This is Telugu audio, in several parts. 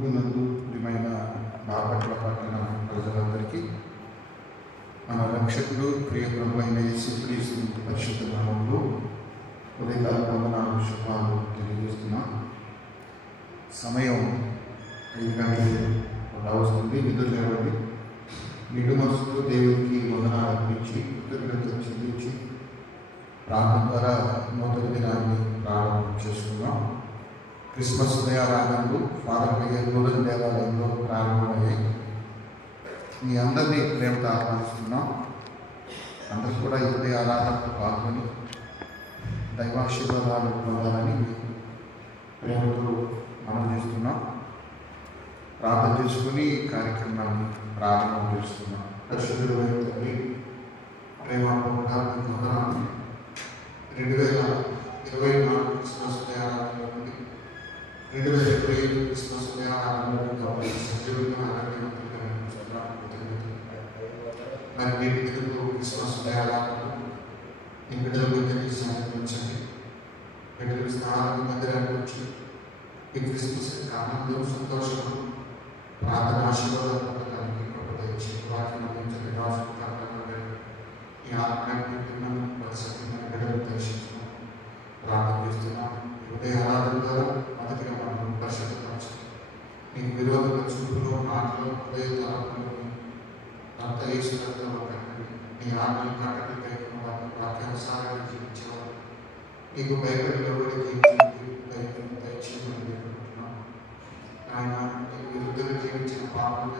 ప్రభువునందు ప్రియమైన బాపట్ల పట్టణ ప్రజలందరికీ మన రక్షకుడు ప్రియ ప్రభు అయిన యేసుక్రీస్తు పరిశుద్ధ నామములో ఉదయకాల వందనాలు శుభాలు తెలియజేస్తున్నాం. సమయం 5 గంటలు వస్తుంది. నిద్ర లేవండి. నిండు మనసుతో దేవుడికి వందనాలు అర్పించి కృతజ్ఞతలు చెల్లించి ప్రార్థన ద్వారా నూతన దినాన్ని ప్రారంభం చేసుకున్నాం. క్రిస్మస్ ఉదయారాధనలు పారపయ్య నూతన దేవాలయంలో ప్రారంభమయ్యాయి. మీ అందరినీ ప్రేమతో ఆహ్వానిస్తున్నాం. అందరూ కూడా ఈ ఉదయ ఆరాధనతో పాల్గొని దైవాశీర్వాదాలు పొందాలని ప్రేమతో మనం చేస్తున్నాం. ప్రార్థన చేసుకుని కార్యక్రమాన్ని ప్రారంభం చేస్తున్నాం. పరిశుద్ధుడు తండ్రి ప్రేమ 2024 క్రిస్మస్ ఉదయారాధనలో నుండి 2025 క్రిస్మస్ ఉదయారాధనలో సజీవులుగా మరి నేటి దిగులు క్రిస్మస్ ఉదయారాధనలో ఈ బిడ్డల మధ్యకి సమర్పించండి. బిడ్డలు స్నానాలకు మందిరానికి వచ్చి ఈ క్రిస్మస్ ఆనందం సంతోషం ప్రార్థన ఆశీర్వాదాలు పొందడానికి ప్రపంచ వాక్యం అందించండి. ఈ ఆత్మీయమైన పరిస్థితిని బిడ్డలు దర్శించడం ప్రార్థన చేస్తున్నాం. ఉదయ ఆరాధన ద్వారా మొదటిగా మనం పరిశుద్ధపరచండి. మీకు విరోధంగా చూపులో మాటలో ఉదయ తలంలో అంత ఈశ్వరంతో పెట్టండి. మీ ఆత్మని కట్టడిపై వాక్యానుసారంగా జీవించేవారు మీకు భయపడి దయచేయమని వేడుకుంటున్నాం. ఆయన విరుద్ధంగా జీవించిన పాపంలో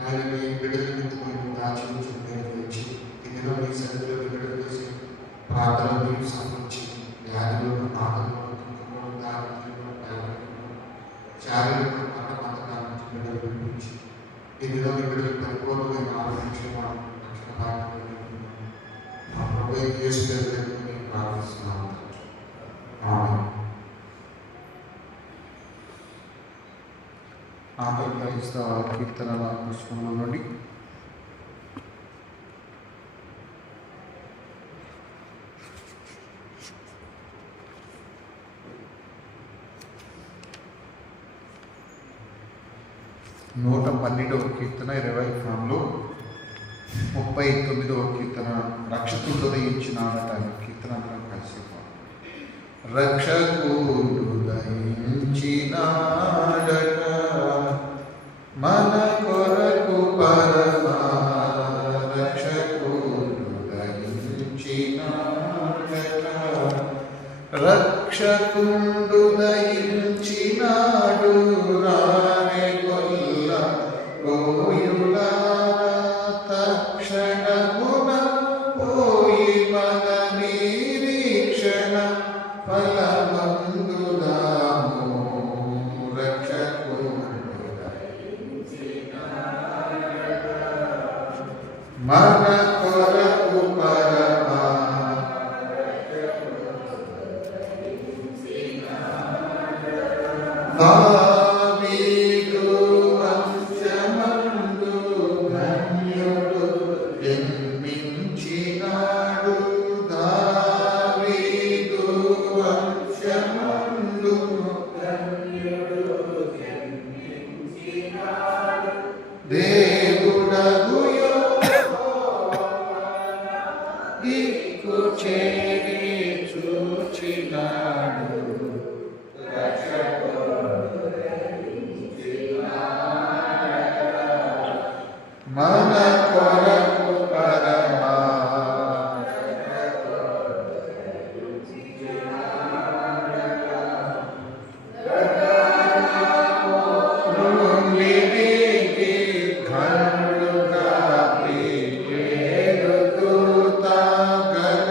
ఆయన మీ బిడ్డల నిమిత్తమైన దాచించిన వేచి ఇందులో మీ సన్నిధిలో బిడ్డలు చేసి ప్రార్థనలు సమర్పించి వ్యాధులు ఆటలు దారులు శారీరక పథకాల నుంచి బిడ్డలు వినిపించి ఇందులో మీ బిడ్డలు పరిపూర్ణమైన ఆలోచించేవాడు మా ప్రభు చేసుకుని ప్రార్థిస్తున్నాము. ఆంధ్రప్రదేశ్ కీర్తనల పుస్తకంలో నుండి నూట 12వ కీర్తన 20 ఫామ్లో 39వ కీర్తన రక్షకుడు ఉదయించినాడట. కీర్తన అందరం కలిసి రక్షకుడు ఉదయించినాడట మన కొరకు పరమా రక్షకుడు ఉదయించినాడట రక్షకుడు ఉదయించినాడు రానే కొల్ల పోయులారా తక్షణమున పోయి మన నిరీక్షణ ఫలమందుదాము రక్షకుడు మన కొరకు పరమా దావీదు వంశమందు ధన్యుడు జన్మించినాడు. దావీదు వంశమందు ధన్యుడు జన్మించినాడు. దేవుడగు దిక్కు చేరి చూచినాడు. మన కొరకు పరమా నుండికి ఘనులుగా ప్రియేరుదూత గగ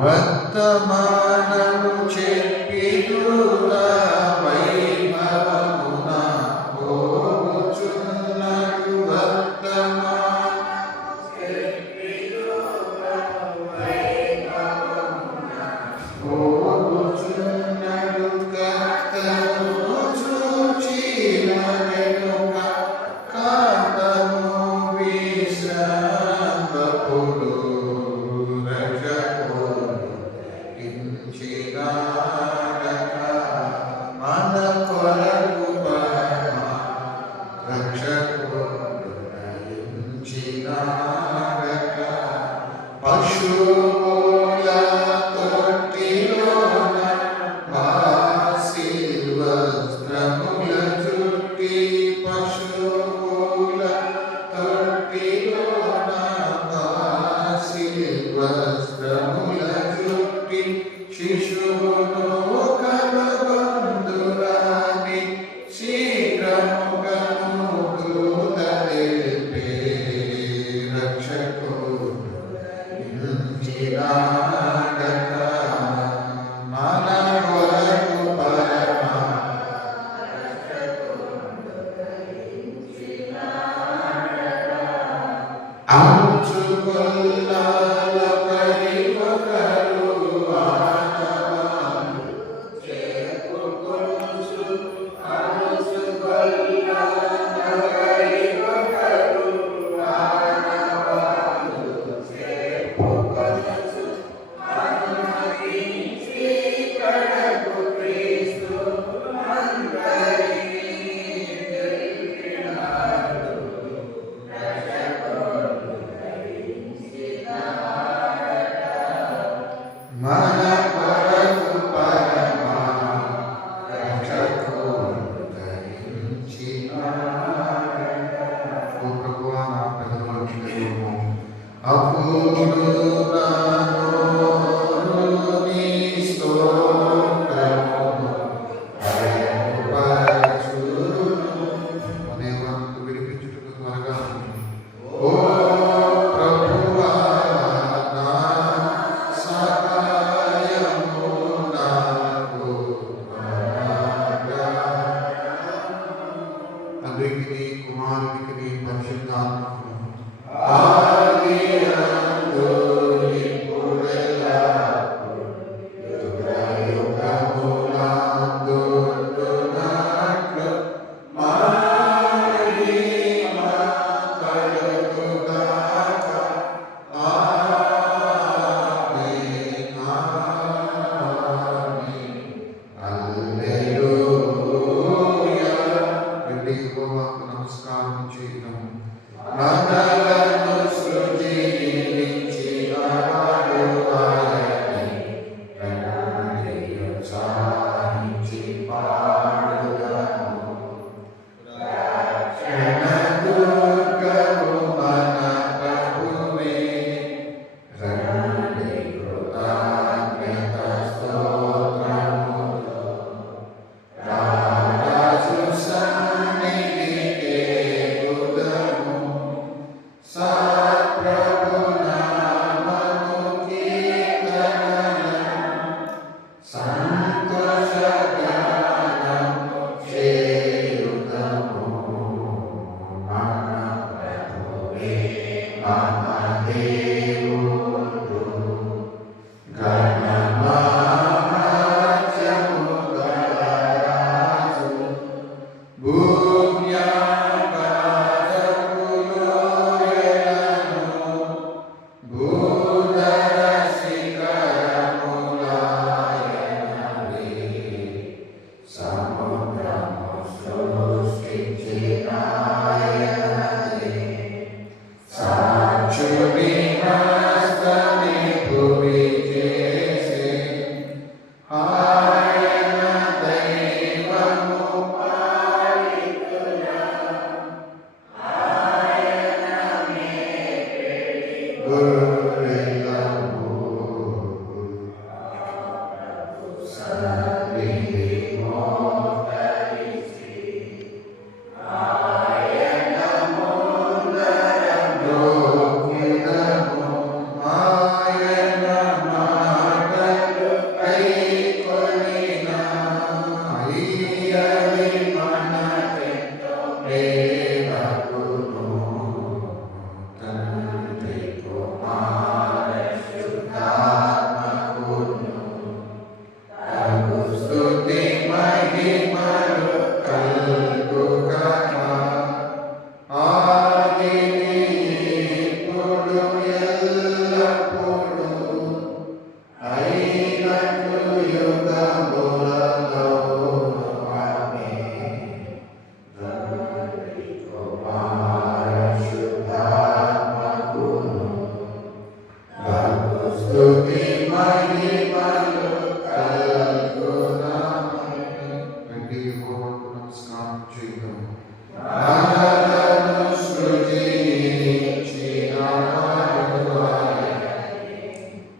వద్ద వర్తమానము చెప్పియుత వైభవమున పోవుచున్నడు వర్తమానము చెప్పియుత వైభవమున పోవుచున్నడు కర్తను చూచిన వెనుక కాంతము విశ్రాంతపుడు మన కొరకు రక్షకుడయించినాడక పశువుల తొట్టిలోన వస్త్రముల చుట్టి పశువుల తొట్టిలోన వస్త్రముల చుట్టి శిశువును కనుగొందురాని శీఘ్రముగను దూత తెలిపే రక్షకుడు ఇంచినాడక మన కొరకు పరమ అంచుకొల్లాల పరివకరు మన కొరకు పరమ రక్షకుడు ధరించినాడక. ఓ ప్రభువా, నా పెదవుల విషయము అప్పుడు నా నోరు నీ స్తోత్రమును బయలుపరచును. అనే వాక్కు వినిపించుటకు త్వరగా ఉండు. ఓ ప్రభువా, నా సహాయము నాకు త్వరగా. తండ్రికి కుమారునికి పరిశుద్ధాత్మకు ఆదియందు స్తుతి మహిమలు కలుగునా. రండి యెహోవాకు నమస్కారం చేద్దాం. ఆరాధన సృజించినవాడు ఆయనే.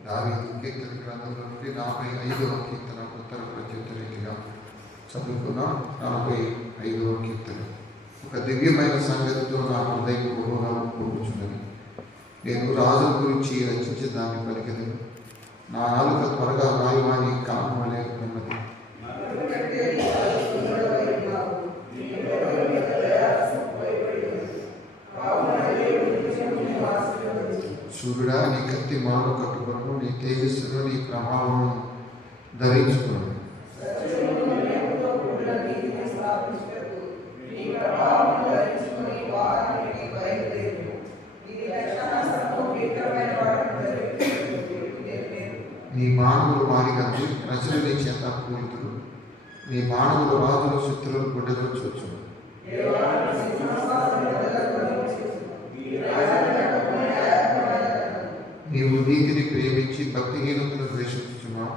దావీదు కీర్తన గ్రంథంలో నుండి 45వ కీర్తన ఉత్తర ప్రత్యుత్తర రీతిగా చదువుకున్నాం. 45వ కీర్తన. ఒక దివ్యమైన సంగతితో నా హృదయం బహుగా కూర్చున్నది. నేను రాజు గురించి రచించి దాన్ని పలికెదను. నా నాలుక త్వరగా వాయువాని కాలం వలె ఉన్నది. సూర్యుడా, నీ కత్తి మాను కట్టుకొను, నీ తేజస్సును నీ ప్రభావం ధరించుకును. నీ బాణములు మారిగంది, ప్రజలు నీ చేత కూలుతురు. నీ బాణములు రాజుల శత్రువులు గుడ్డలు చూచును. నీవు నీతిని ప్రేమించి భక్తిహీనతను ద్వేషించుచున్నావు.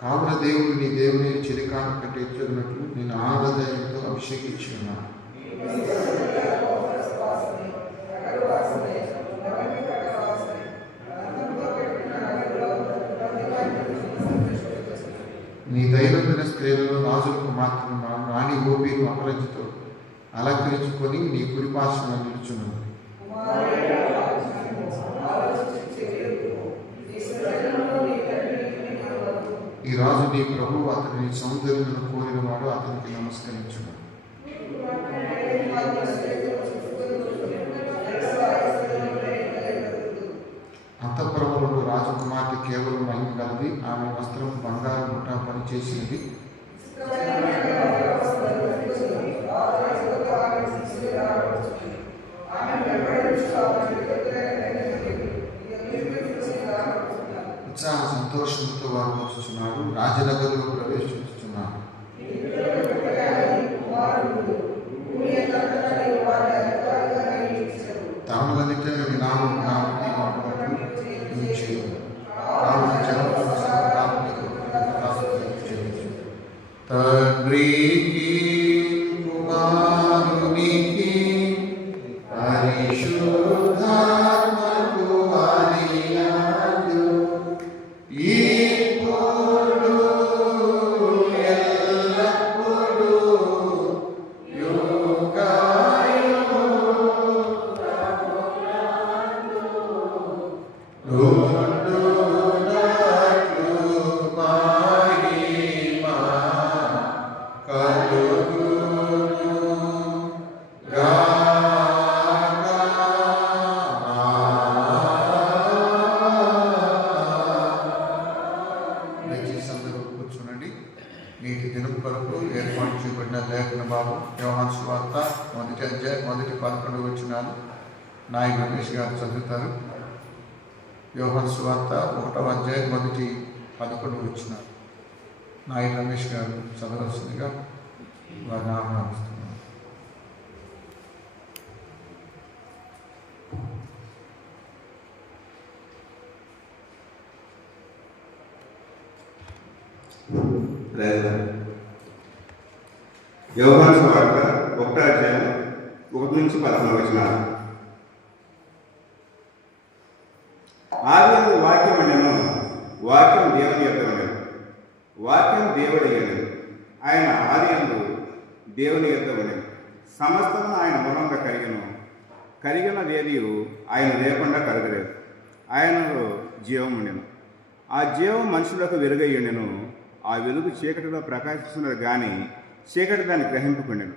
కావున దేవుడు నీ దేవుని చిరకాలం కంటే ఎత్తున్నట్లు నేను ఆనందంతో అభిషేకించి ఉన్నాను. నీ దైనందిన స్త్రీలలో రాజులకు మాత్రం రాణి గోపీలు అపరంజితో అలంకరించుకొని నీ కుడిపార్శ్వన నిలుచున్నది. ఈ రాజు నీ ప్రభువు, అతని సౌందర్యమును కోరిన వాడు అతనికి నమస్కరించును. అంతఃపురములో రాజకుమార్తె కేవలం మహిమ కలది. ఆమె వస్త్రం బంగారు ముఠ పనిచేసినది. ఉత్సాహ సంతోషంతో వారు వచ్చుచున్నారు, రాజనగర్లో ప్రవేశించుచున్నారు. తమలనిట నామం తండ్రికి కుమారునికి పరిశుద్ధాత్మకు ఆదియందు ఇప్పుడు ఎల్లప్పుడూ నేటి దినం కొరకు ఏర్పాటు చేయబడిన లేఖన భాగం యోహాను సువార్త 1వ అధ్యాయం 11 వచనాలు నాయక్ రమేష్ గారు చదువుతారు. యోహాను సువార్త 1వ అధ్యాయం 11 వచనాలు నాయక్ రమేష్ గారు చదవలసిందిగా వారిని ఆహ్వానిస్తున్నారు. యోహాను సువార్త 1వ అధ్యాయం 1 నుంచి 11 వచనాలు. ఆదియందు వాక్యం ఉండెను, వాక్యం దేవుని యొద్ద ఉండెను, వాక్యం దేవుడు అయ్యెను. ఆయన ఆదియందు దేవుని యొద్ద ఉండెను. సమస్తము ఆయన మూలంగా కలిగినదేది ఆయన లేకుండా కలగలేదు. ఆయనలో జీవం ఉండెను, ఆ జీవం మనుషులకు వెలుగై ఉండెను. ఆ వెలుగు చీకటిలో ప్రకాశిస్తున్నది కానీ చీకటి దాన్ని గ్రహింపుకుండెను.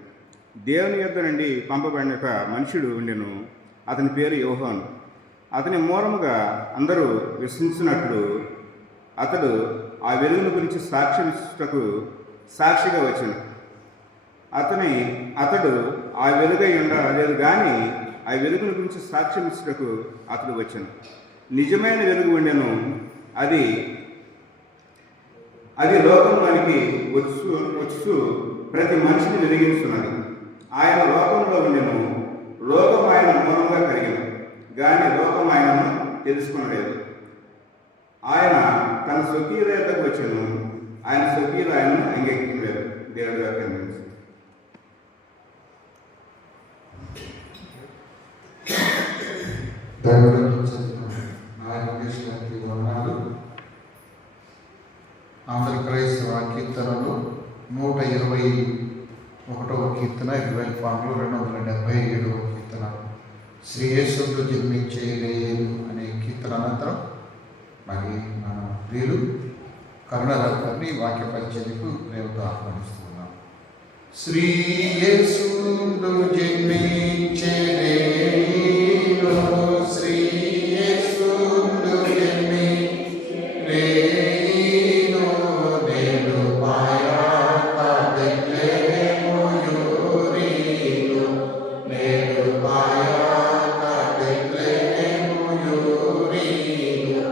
దేవుని యొద్ద నుండి పంపబడిన ఒక మనుషుడు ఉండెను, అతని పేరు యోహాను. అతని మూలముగా అందరూ విశ్వసించినట్లు అతడు ఆ వెలుగును గురించి సాక్షిగా వచ్చాను. అతడు ఆ వెలుగై ఉండలేదు కానీ ఆ వెలుగును గురించి సాక్ష్యం ఇచ్చుటకు అతడు వచ్చాను. నిజమైన వెలుగు ఉండెను, అది లోకంలోనికి వచ్చు ప్రతి మనిషిని వెలిగిస్తున్నది. ఆయన లోకంలో ఉండెను, లోకం ఆయన మూలంగా కలిగను, కానీ లోకం ఆయనను తెలుసుకునలేదు. ఆయన తన స్వకీయుల యొద్దకు వచ్చెను, ఆయన స్వకీయులు ఆయనను అంగీకరించలేదు. దేవుడి వాక్యం తెలుసు. దైవగ్రంథం చదివిన నాయకుడి గారికి వందనాలు. ఆంధ్ర క్రైస్తవ కీర్తనలు 121వ కీర్తన, ఇజ్రాయెల్ ఫామ్లో 277వ కీర్తన, శ్రీ యేసుతో జన్మించే లేయలు అనే కీర్తన అనంతరం మరి మన ప్రియులు కరుణాకర్ని వాక్య పరిచయకు ప్రేమతో ఆహ్వానిస్తున్నాం. శ్రీ యేసుతో జన్మించే లేయలు, శ్రీ యేసుతో జన్మించే లేయలు, నేడు పాయాక బెత్లెహేము యూరీలు, నేడు పాయాక బెత్లెహేము యూరీలు,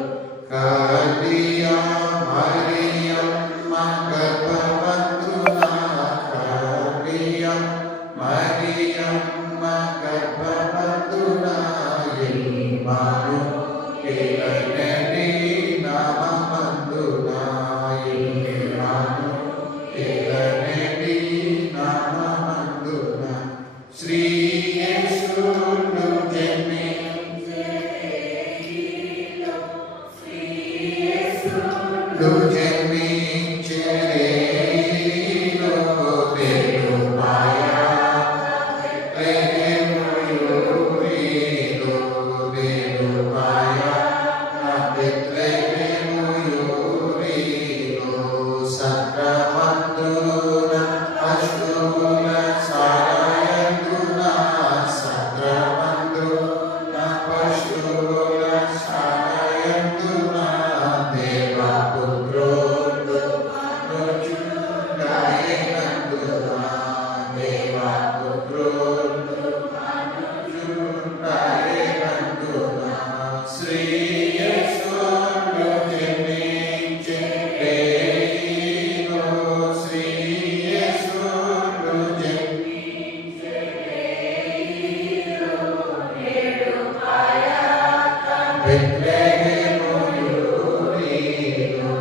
కదియా మరియమ్మ గర్భవతునా, కదియా మరియమ్మ గర్భవతునా, ఇల్మాను ఇలనడి నామమందునా, ఇల్మాను ఇలనడి నామమందునా, శ్రీ యేసును జన్మించే జన్మించే లేయలు, నేడు పాయాక బెత్లెహేము యూరీలు, నేడు పాయాక బెత్లెహేము యూరీలు, సత్రమందున పశువుల సాయందున, సత్రమందున పశువుల సాయందున, దేవపుత్రుడు మనుజుండాయెనందున, దేవపుత్రుడు మనుజుండాయెనందున, శ్రీ యేసును జన్మించే లేయలు, శ్రీ యేసును జన్మించే లేయలు, నేడు పాయాక బెత్లెహేము యూరీలు,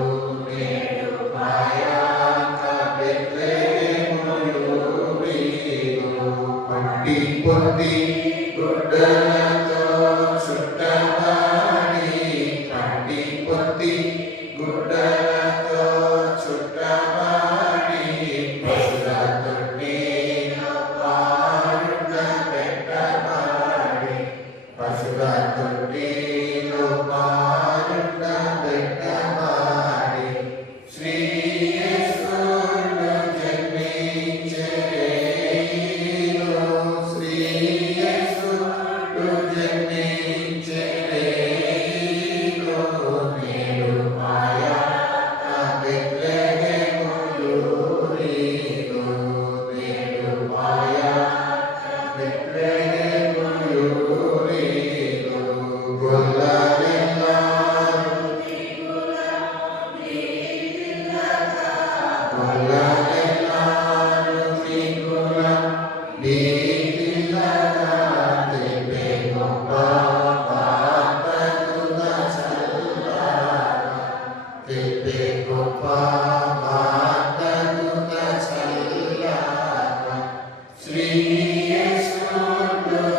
నేడు పాయాక బెత్లెహేము యూరీలు, పట్టి పొంది గుడ్డలతో చుట్టబడి, పట్టి పొంది గుడ్డలతో చుట్టబడి, పశుల తొట్టిలో పారుండబెట్టబడి, పశుల తొట్టిలో పారుండబెట్టబడి, శ్రీ యేసును జన్మించే లేయలు, శ్రీ యేసును జన్మించే లేయలు, నేడు పాయాక బెత్లెహేము యూరీలు, నేడు పాయాక బెత్లెహేము యూరీలు, గొల్లలెల్లారు గొల్లలెల్లారు మిగుల భీతిల్లగా, తెప్పే గొప్ప వార్తనుల చల్లగా, తెప్పే గొప్ప వార్తనుల చల్లగా, శ్రీ యేసును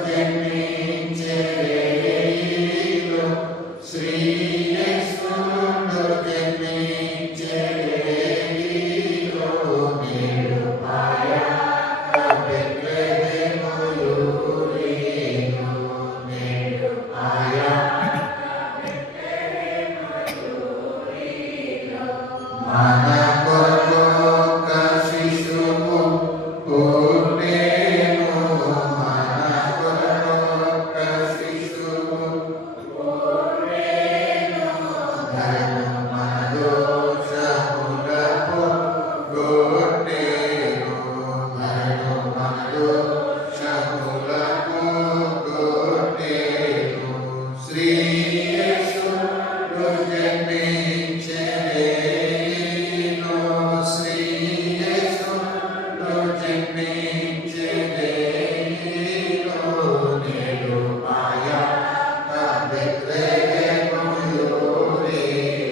జన్మించే లేయలు, శ్రీ యేసును జన్మించే లేయలు, నేడు పాయాక బెత్లెహేము యూరీలు, నేడు పాయాక మన కొరకు ఒక శిశువు పుట్టెను, మన కొరకు ఒక శిశువు పుట్టెను, ధరను మన దోషములకు గొట్టెను, ధరను మన దోషములకు గొట్టెను, శ్రీ యేసును జన్మించే లేయలు, శ్రీ యేసును జన్మించే లేయలు, నేడు పాయాక బెత్లెహేము యూరీలు,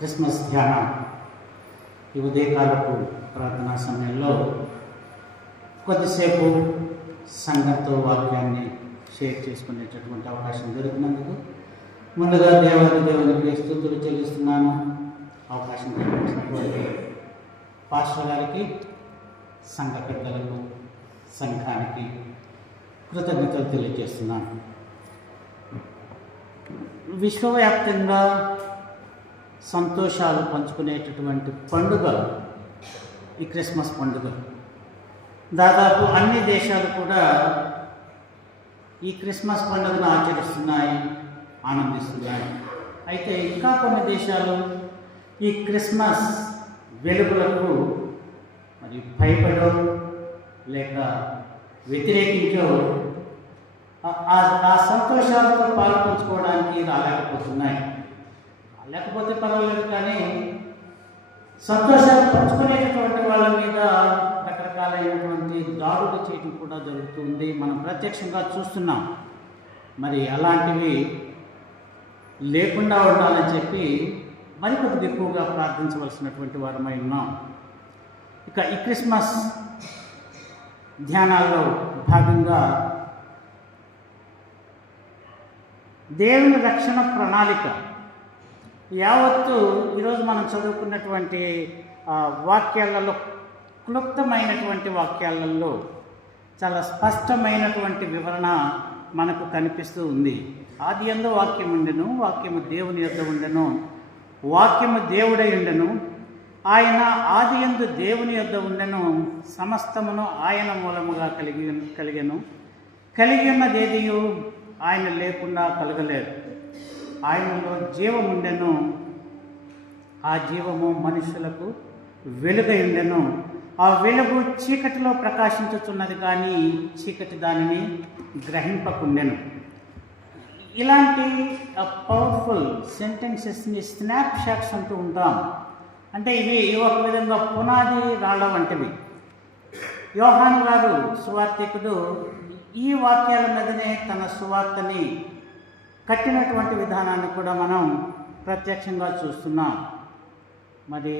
క్రిస్మస్ ధ్యానం ఈ ఉదయకాలపు ప్రార్థనా సమయంలో కొద్దిసేపు సంఘంతో వాక్యాన్ని షేర్ చేసుకునేటటువంటి అవకాశం దొరికినందుకు ముందుగా దేవునికి స్తుతులు చెల్లిస్తున్నాను. అవకాశం కల్పించినటువంటి పాస్టర్ గారికి, సంఘ పెద్దలకు, సంఘానికి కృతజ్ఞతలు తెలియజేస్తున్నాను. విశ్వవ్యాప్తంగా సంతోషాలు పంచుకునేటటువంటి పండుగ ఈ క్రిస్మస్ పండుగ. దాదాపు అన్ని దేశాలు కూడా ఈ క్రిస్మస్ పండుగను ఆచరిస్తున్నాయి, ఆనందిస్తున్నాయి. అయితే ఇంకా కొన్ని దేశాలు ఈ క్రిస్మస్ వెలుగులకు మరి భయపడో లేక వ్యతిరేకించో ఆ సంతోషాలతో పాల్పంచుకోవడానికి రాలేకపోతున్నాయి. లేకపోతే పర్వాలేదు, కానీ సంతోషాలు పంచుకునేటటువంటి వాళ్ళ మీద రకరకాలైనటువంటి దాడులు చేయడం కూడా జరుగుతుంది. మనం ప్రత్యక్షంగా చూస్తున్నాం. మరి అలాంటివి లేకుండా ఉండాలని చెప్పి మరికొద్దిగా ఎక్కువగా ప్రార్థించవలసినటువంటి వారమై ఉన్నాం. ఇక ఈ క్రిస్మస్ ధ్యానాల్లో భాగంగా దేవుని రక్షణ ప్రణాళిక యావత్తు ఈరోజు మనం చదువుకున్నటువంటి వాక్యాలలో, క్లుప్తమైనటువంటి వాక్యాలలో చాలా స్పష్టమైనటువంటి వివరణ మనకు కనిపిస్తూ ఉంది. ఆది యందు వాక్యం ఉండెను, వాక్యము దేవుని యొద్ద ఉండెను, వాక్యము దేవుడై ఉండెను, ఆయన ఆది యందు దేవుని యొద్ద ఉండెను, సమస్తమును ఆయన మూలముగా కలిగెను, కలిగి ఉన్నదేదియు ఆయన లేకుండా కలగలేదు. ఆయనలో జీవముండెను, ఆ జీవము మనుషులకు వెలుగై ఉండెను, ఆ వెలుగు చీకటిలో ప్రకాశించుచున్నది కానీ చీకటి దానిని గ్రహింపకుండెను. ఇలాంటి పవర్ఫుల్ సెంటెన్సెస్ని స్నాప్ షాట్స్ అంటూ ఉంటాం. అంటే ఇవి ఒక విధంగా పునాది రాళ్ళ వంటివి. యోహాను గారు సువార్తికుడు ఈ వాక్యాల మీదనే తన సువార్తని కట్టినటువంటి విధానాన్ని కూడా మనం ప్రత్యక్షంగా చూస్తున్నాం. మరి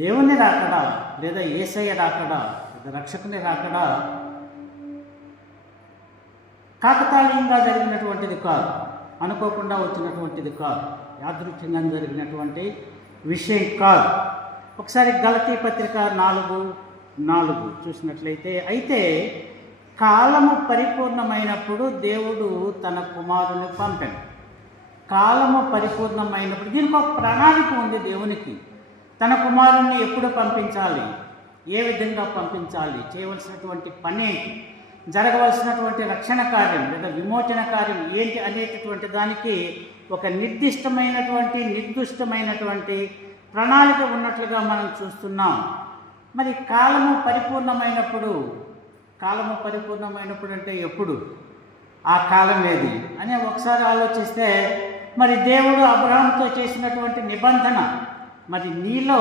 దేవుని రాకడా లేదా యేసయ్య రాకడా లేదా రక్షకుని రాకడా కాకతాళీయంగా జరిగినటువంటిది కాదు, అనుకోకుండా వచ్చినటువంటిది కాదు, యాదృచ్ఛికంగా జరిగినటువంటి విషయం కాదు. ఒకసారి గలతీ పత్రిక 4:4 చూసినట్లయితే, అయితే కాలము పరిపూర్ణమైనప్పుడు దేవుడు తన కుమారుని పంపాడు. కాలము పరిపూర్ణమైనప్పుడు, దీనికి ఒక ప్రణాళిక ఉంది దేవునికి. తన కుమారుణ్ణి ఎప్పుడు పంపించాలి, ఏ విధంగా పంపించాలి, చేయవలసినటువంటి పని, జరగవలసినటువంటి రక్షణ కార్యం లేదా విమోచన కార్యం ఏంటి అనేటటువంటి దానికి ఒక నిర్దిష్టమైనటువంటి నిర్దిష్టమైనటువంటి ప్రణాళిక ఉన్నట్లుగా మనం చూస్తున్నాం. మరి కాలము పరిపూర్ణమైనప్పుడు అంటే ఎప్పుడు, ఆ కాలం ఏది అని ఒకసారి ఆలోచిస్తే, మరి దేవుడు అబ్రహాంతో చేసినటువంటి నిబంధన, మరి నీలో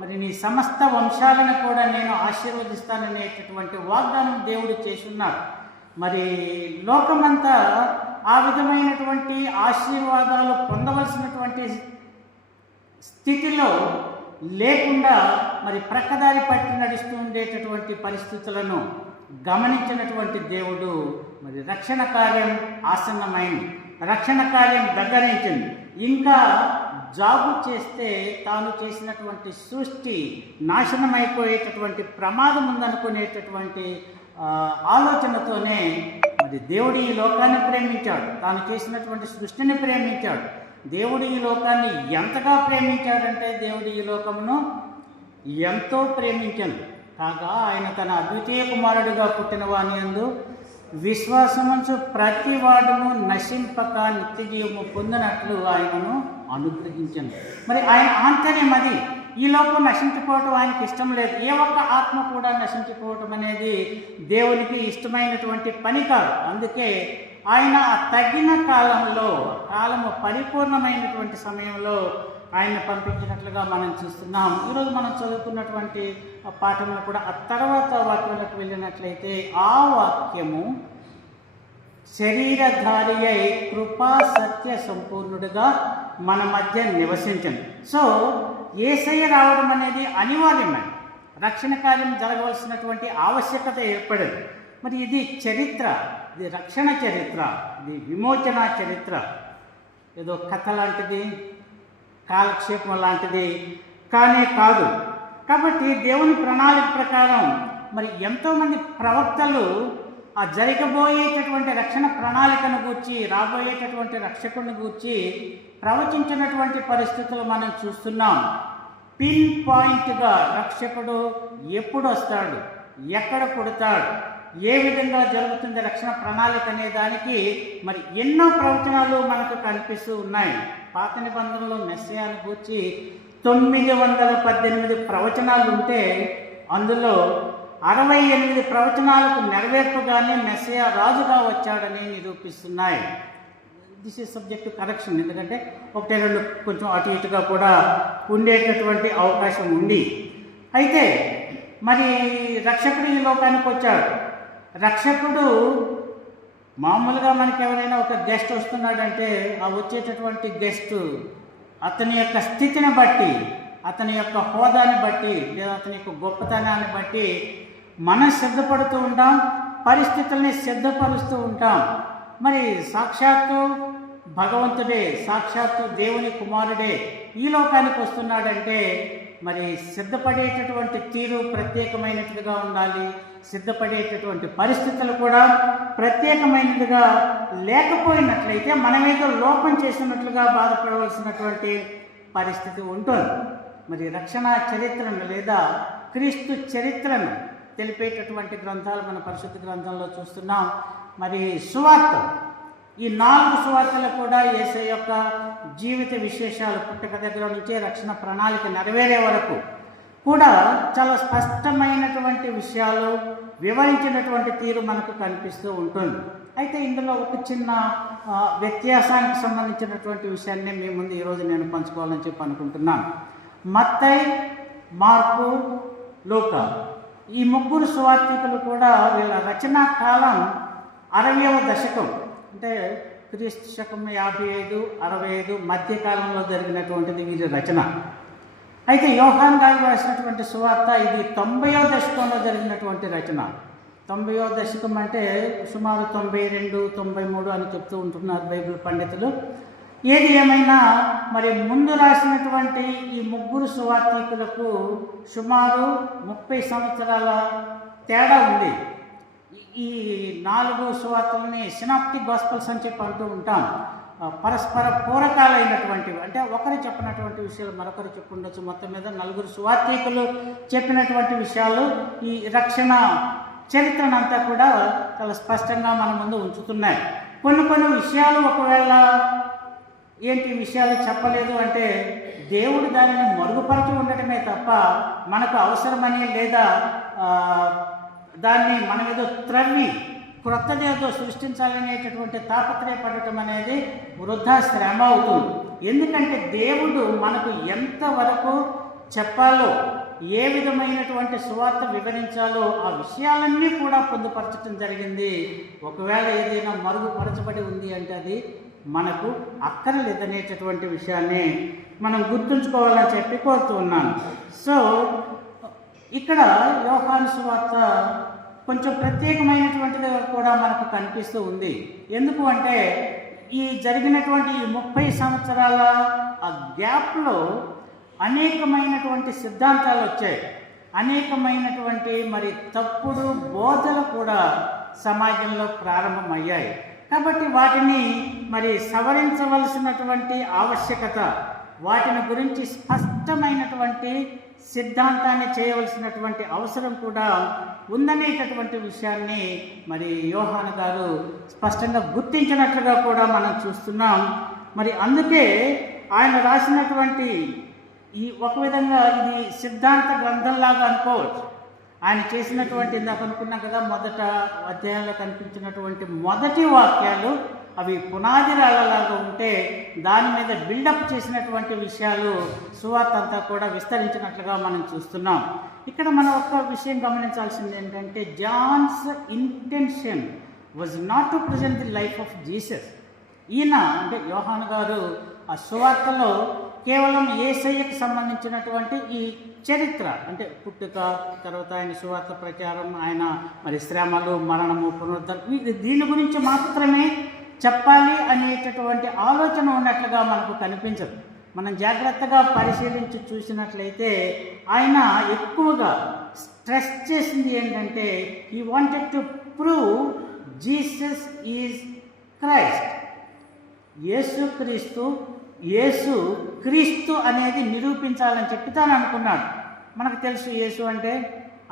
మరి నీ సమస్త వంశాలను కూడా నేను ఆశీర్వదిస్తాననేటటువంటి వాగ్దానం దేవుడు చేసున్నాడు. మరి లోకమంతా ఆ విధమైనటువంటి ఆశీర్వాదాలు పొందవలసినటువంటి స్థితిలో లేకుండా మరి ప్రక్కదారి పట్టి నడుస్తూ ఉండేటటువంటి పరిస్థితులను గమనించినటువంటి దేవుడు మరి రక్షణ కార్యం ఆసన్నమైంది, రక్షణ కార్యం దగ్గరించింది. ఇంకా జాబు చేస్తే తాను చేసినటువంటి సృష్టి నాశనమైపోయేటటువంటి ప్రమాదం ఉందనుకునేటటువంటి ఆలోచనతోనే మరి దేవుడు ఈ లోకాన్ని ప్రేమించాడు, తాను చేసినటువంటి సృష్టిని ప్రేమించాడు. దేవుడు ఈ లోకాన్ని ఎంతగా ప్రేమించాడంటే, దేవుడు ఈ లోకమును ఎంతో ప్రేమించాడు. కాగా ఆయన తన అద్వితీయ కుమారుడిగా పుట్టిన వాని యందు విశ్వాసముంచు ప్రతి వాడును నశింపక నిత్య జీవము పొందినట్లు ఆయనను అనుగ్రహించను. మరి ఆయన ఆంతర్యం అది. ఈ లోకం నశించిపోవటం ఆయనకి ఇష్టం లేదు. ఏ ఒక్క ఆత్మ కూడా నశించిపోవటం అనేది దేవునికి ఇష్టమైనటువంటి పని కాదు. అందుకే ఆయన తగిన కాలము పరిపూర్ణమైనటువంటి సమయంలో ఆయన పంపించినట్లుగా మనం చూస్తున్నాం. ఈరోజు మనం చదువుకున్నటువంటి పాఠంలో కూడా ఆ తర్వాత వాక్యంలోకి వెళ్ళినట్లయితే, ఆ వాక్యము శరీరధారి అయి కృపా సత్య సంపూర్ణుడిగా మన మధ్య నివసించండి. సో యేసయ్య రావడం అనేది అనివార్యమే. రక్షణ కార్యం జరగవలసినటువంటి ఆవశ్యకత ఏర్పడింది. మరి ఇది చరిత్ర, ఇది రక్షణ చరిత్ర, ఇది విమోచన చరిత్ర. ఏదో కథ లాంటిది, కాలక్షేపం లాంటిది కానే కాదు. కాబట్టి దేవుని ప్రణాళిక ప్రకారం మరి ఎంతోమంది ప్రవక్తలు ఆ జరగబోయేటటువంటి రక్షణ ప్రణాళికను గూర్చి, రాబోయేటటువంటి రక్షకుడిని గూర్చి ప్రవచించినటువంటి పరిస్థితులు మనం చూస్తున్నాం. పిన్ పాయింట్గా రక్షకుడు ఎప్పుడు వస్తాడు, ఎక్కడ పుడతాడు, ఏ విధంగా జరుగుతుంది రక్షణ ప్రణాళిక అనే దానికి మరి ఎన్నో ప్రవచనాలు మనకు కనిపిస్తూ ఉన్నాయి. పాత నిబంధనలో మెస్సియాను గూర్చి 918 ప్రవచనాలు ఉంటే అందులో 68 ప్రవచనాలకు నెరవేర్పుగానే మెస్సియా రాజుగా వచ్చాడని నిరూపిస్తున్నాయి. This is subject to correction, ఎందుకంటే 1-2 కొంచెం అటు ఇటుగా కూడా ఉండేటటువంటి అవకాశం ఉంది. అయితే మరి రక్షకుడు ఈ లోకానికి వచ్చాడు. రక్షకుడు మామూలుగా మనకి ఎవరైనా ఒక గెస్ట్ వస్తున్నాడంటే ఆ వచ్చేటటువంటి గెస్ట్ అతని యొక్క స్థితిని బట్టి, అతని యొక్క హోదాని బట్టి, లేదా అతని యొక్క గొప్పతనాన్ని బట్టి మనం సిద్ధపడుతూ ఉంటాం, పరిస్థితుల్ని సిద్ధపరుస్తూ ఉంటాం. మరి సాక్షాత్తు భగవంతుడే, సాక్షాత్తు దేవుని కుమారుడే ఈ లోకానికి వస్తున్నాడంటే మరి సిద్ధపడేటటువంటి తీరు ప్రత్యేకమైనట్టుగా ఉండాలి. సిద్ధపడేటటువంటి పరిస్థితులు కూడా ప్రత్యేకమైనదిగా లేకపోయినట్లయితే మనమేదో లోపం చేసినట్లుగా బాధపడవలసినటువంటి పరిస్థితి ఉంటుంది. మరి రక్షణ చరిత్రను లేదా క్రీస్తు చరిత్రను తెలిపేటటువంటి గ్రంథాలు మన పరిశుద్ధ గ్రంథంలో చూస్తున్నాం. మరి సువార్త, ఈ 4 సువార్తలు కూడా యేసయ్య యొక్క జీవిత విశేషాలు, పుట్టుక దగ్గర నుంచే రక్షణ ప్రణాళిక నెరవేరే వరకు కూడా చాలా స్పష్టమైనటువంటి విషయాలు వివరించినటువంటి తీరు మనకు కనిపిస్తూ ఉంటుంది. అయితే ఇందులో ఒక చిన్న వ్యత్యాసానికి సంబంధించినటువంటి విషయాన్ని మీ ముందు ఈరోజు నేను పంచుకోవాలని చెప్పి అనుకుంటున్నాను. మత్తయి, మార్కు, లూకా ఈ 3 సువార్తికులు కూడా వీళ్ళ రచనా కాలం 60వ దశకం, అంటే క్రీస్తు శకం 55-65 మధ్యకాలంలో జరిగినటువంటిది వీరి రచన. అయితే యోహాన్ గారు రాసినటువంటి సువార్త ఇది 90వ దశకంలో జరిగినటువంటి రచన. 90వ దశకం అంటే సుమారు 92-93 అని చెప్తూ ఉంటున్నారు బైబిల్ పండితులు. ఏది ఏమైనా మరి ముందు రాసినటువంటి ఈ 3 సువార్తికులకు సుమారు 30 సంవత్సరాల తేడా ఉంది. ఈ 4 సువార్తలని సినాప్టిక్ గాస్పల్స్ అని చెప్పి అంటూ ఉంటాం. పరస్పర పూరకాలైనటువంటివి, అంటే ఒకరు చెప్పినటువంటి విషయాలు మరొకరు చెప్పుండొచ్చు. మొత్తం మీద 4 సువార్తికులు చెప్పినటువంటి విషయాలు ఈ రక్షణ చరిత్రనంతా కూడా చాలా స్పష్టంగా మన ముందు ఉంచుతున్నాయి. కొన్ని విషయాలు ఒకవేళ ఏంటి విషయాలు చెప్పలేదు అంటే దేవుడు దానిని మరుగుపరచి ఉండటమే తప్ప మనకు అవసరమని లేదా దాన్ని మనం ఏదో త్రవ్వి క్రొత్తదేదో సృష్టించాలనేటటువంటి తాపత్రయపడటం అనేది వృధా శ్రమ అవుతుంది. ఎందుకంటే దేవుడు మనకు ఎంతవరకు చెప్పాలో, ఏ విధమైనటువంటి సువార్త వివరించాలో ఆ విషయాలన్నీ కూడా పొందుపరచడం జరిగింది. ఒకవేళ ఏదైనా మరుగుపరచబడి ఉంది అంటే అది మనకు అక్కర్లేదనేటటువంటి విషయాన్ని మనం గుర్తుంచుకోవాలని చెప్పి కోరుతూ ఉన్నాను. సో ఇక్కడ యోహాను సువార్త కొంచెం ప్రత్యేకమైనటువంటిది కూడా మనకు కనిపిస్తూ ఉంది. ఎందుకు అంటే ఈ జరిగినటువంటి 30 సంవత్సరాల ఆ గ్యాప్లో అనేకమైనటువంటి సిద్ధాంతాలు వచ్చాయి, అనేకమైనటువంటి మరి తప్పుడు బోధలు కూడా సమాజంలో ప్రారంభమయ్యాయి. కాబట్టి వాటిని మరి సవరించవలసినటువంటి ఆవశ్యకత, వాటిని గురించి స్పష్టమైనటువంటి సిద్ధాంతాన్ని చేయవలసినటువంటి అవసరం కూడా ఉందనేటటువంటి విషయాన్ని మరి యోహాను గారు స్పష్టంగా గుర్తించినట్లుగా కూడా మనం చూస్తున్నాం. మరి అందుకే ఆయన రాసినటువంటి ఈ ఒక విధంగా ఇది సిద్ధాంత గ్రంథంలాగా అనుకోవచ్చు. ఆయన చేసినటువంటి ఇందాక అనుకున్నాం కదా, మొదట అధ్యాయంలో కనిపించినటువంటి మొదటి వాక్యాలు అవి పునాది రాళ్ళలాగా ఉంటే దాని మీద బిల్డప్ చేసినటువంటి విషయాలు సువార్త అంతా కూడా విస్తరించినట్లుగా మనం చూస్తున్నాం. ఇక్కడ మనం ఒక విషయం గమనించాల్సింది ఏంటంటే John's intention was not to present the life of Jesus. ఈయన అంటే యోహాను గారు ఆ సువార్తలో కేవలం యేసయ్యకు సంబంధించినటువంటి ఈ చరిత్ర అంటే పుట్టుక, తర్వాత ఆయన సువార్త ప్రచారం, ఆయన మరి శ్రమలు, మరణము, పునరుద్ధరణ, దీని గురించి మాత్రమే చెప్పాలి అనేటటువంటి ఆలోచన ఉన్నట్లుగా మనకు కనిపించదు. మనం జాగ్రత్తగా పరిశీలించి చూసినట్లయితే ఆయన ఎక్కువగా స్ట్రెస్ చేసింది ఏంటంటే he wanted to prove Jesus is Christ. యేసు క్రీస్తు అనేది నిరూపించాలని చెప్పి తాను అనుకున్నాడు. మనకు తెలుసు యేసు అంటే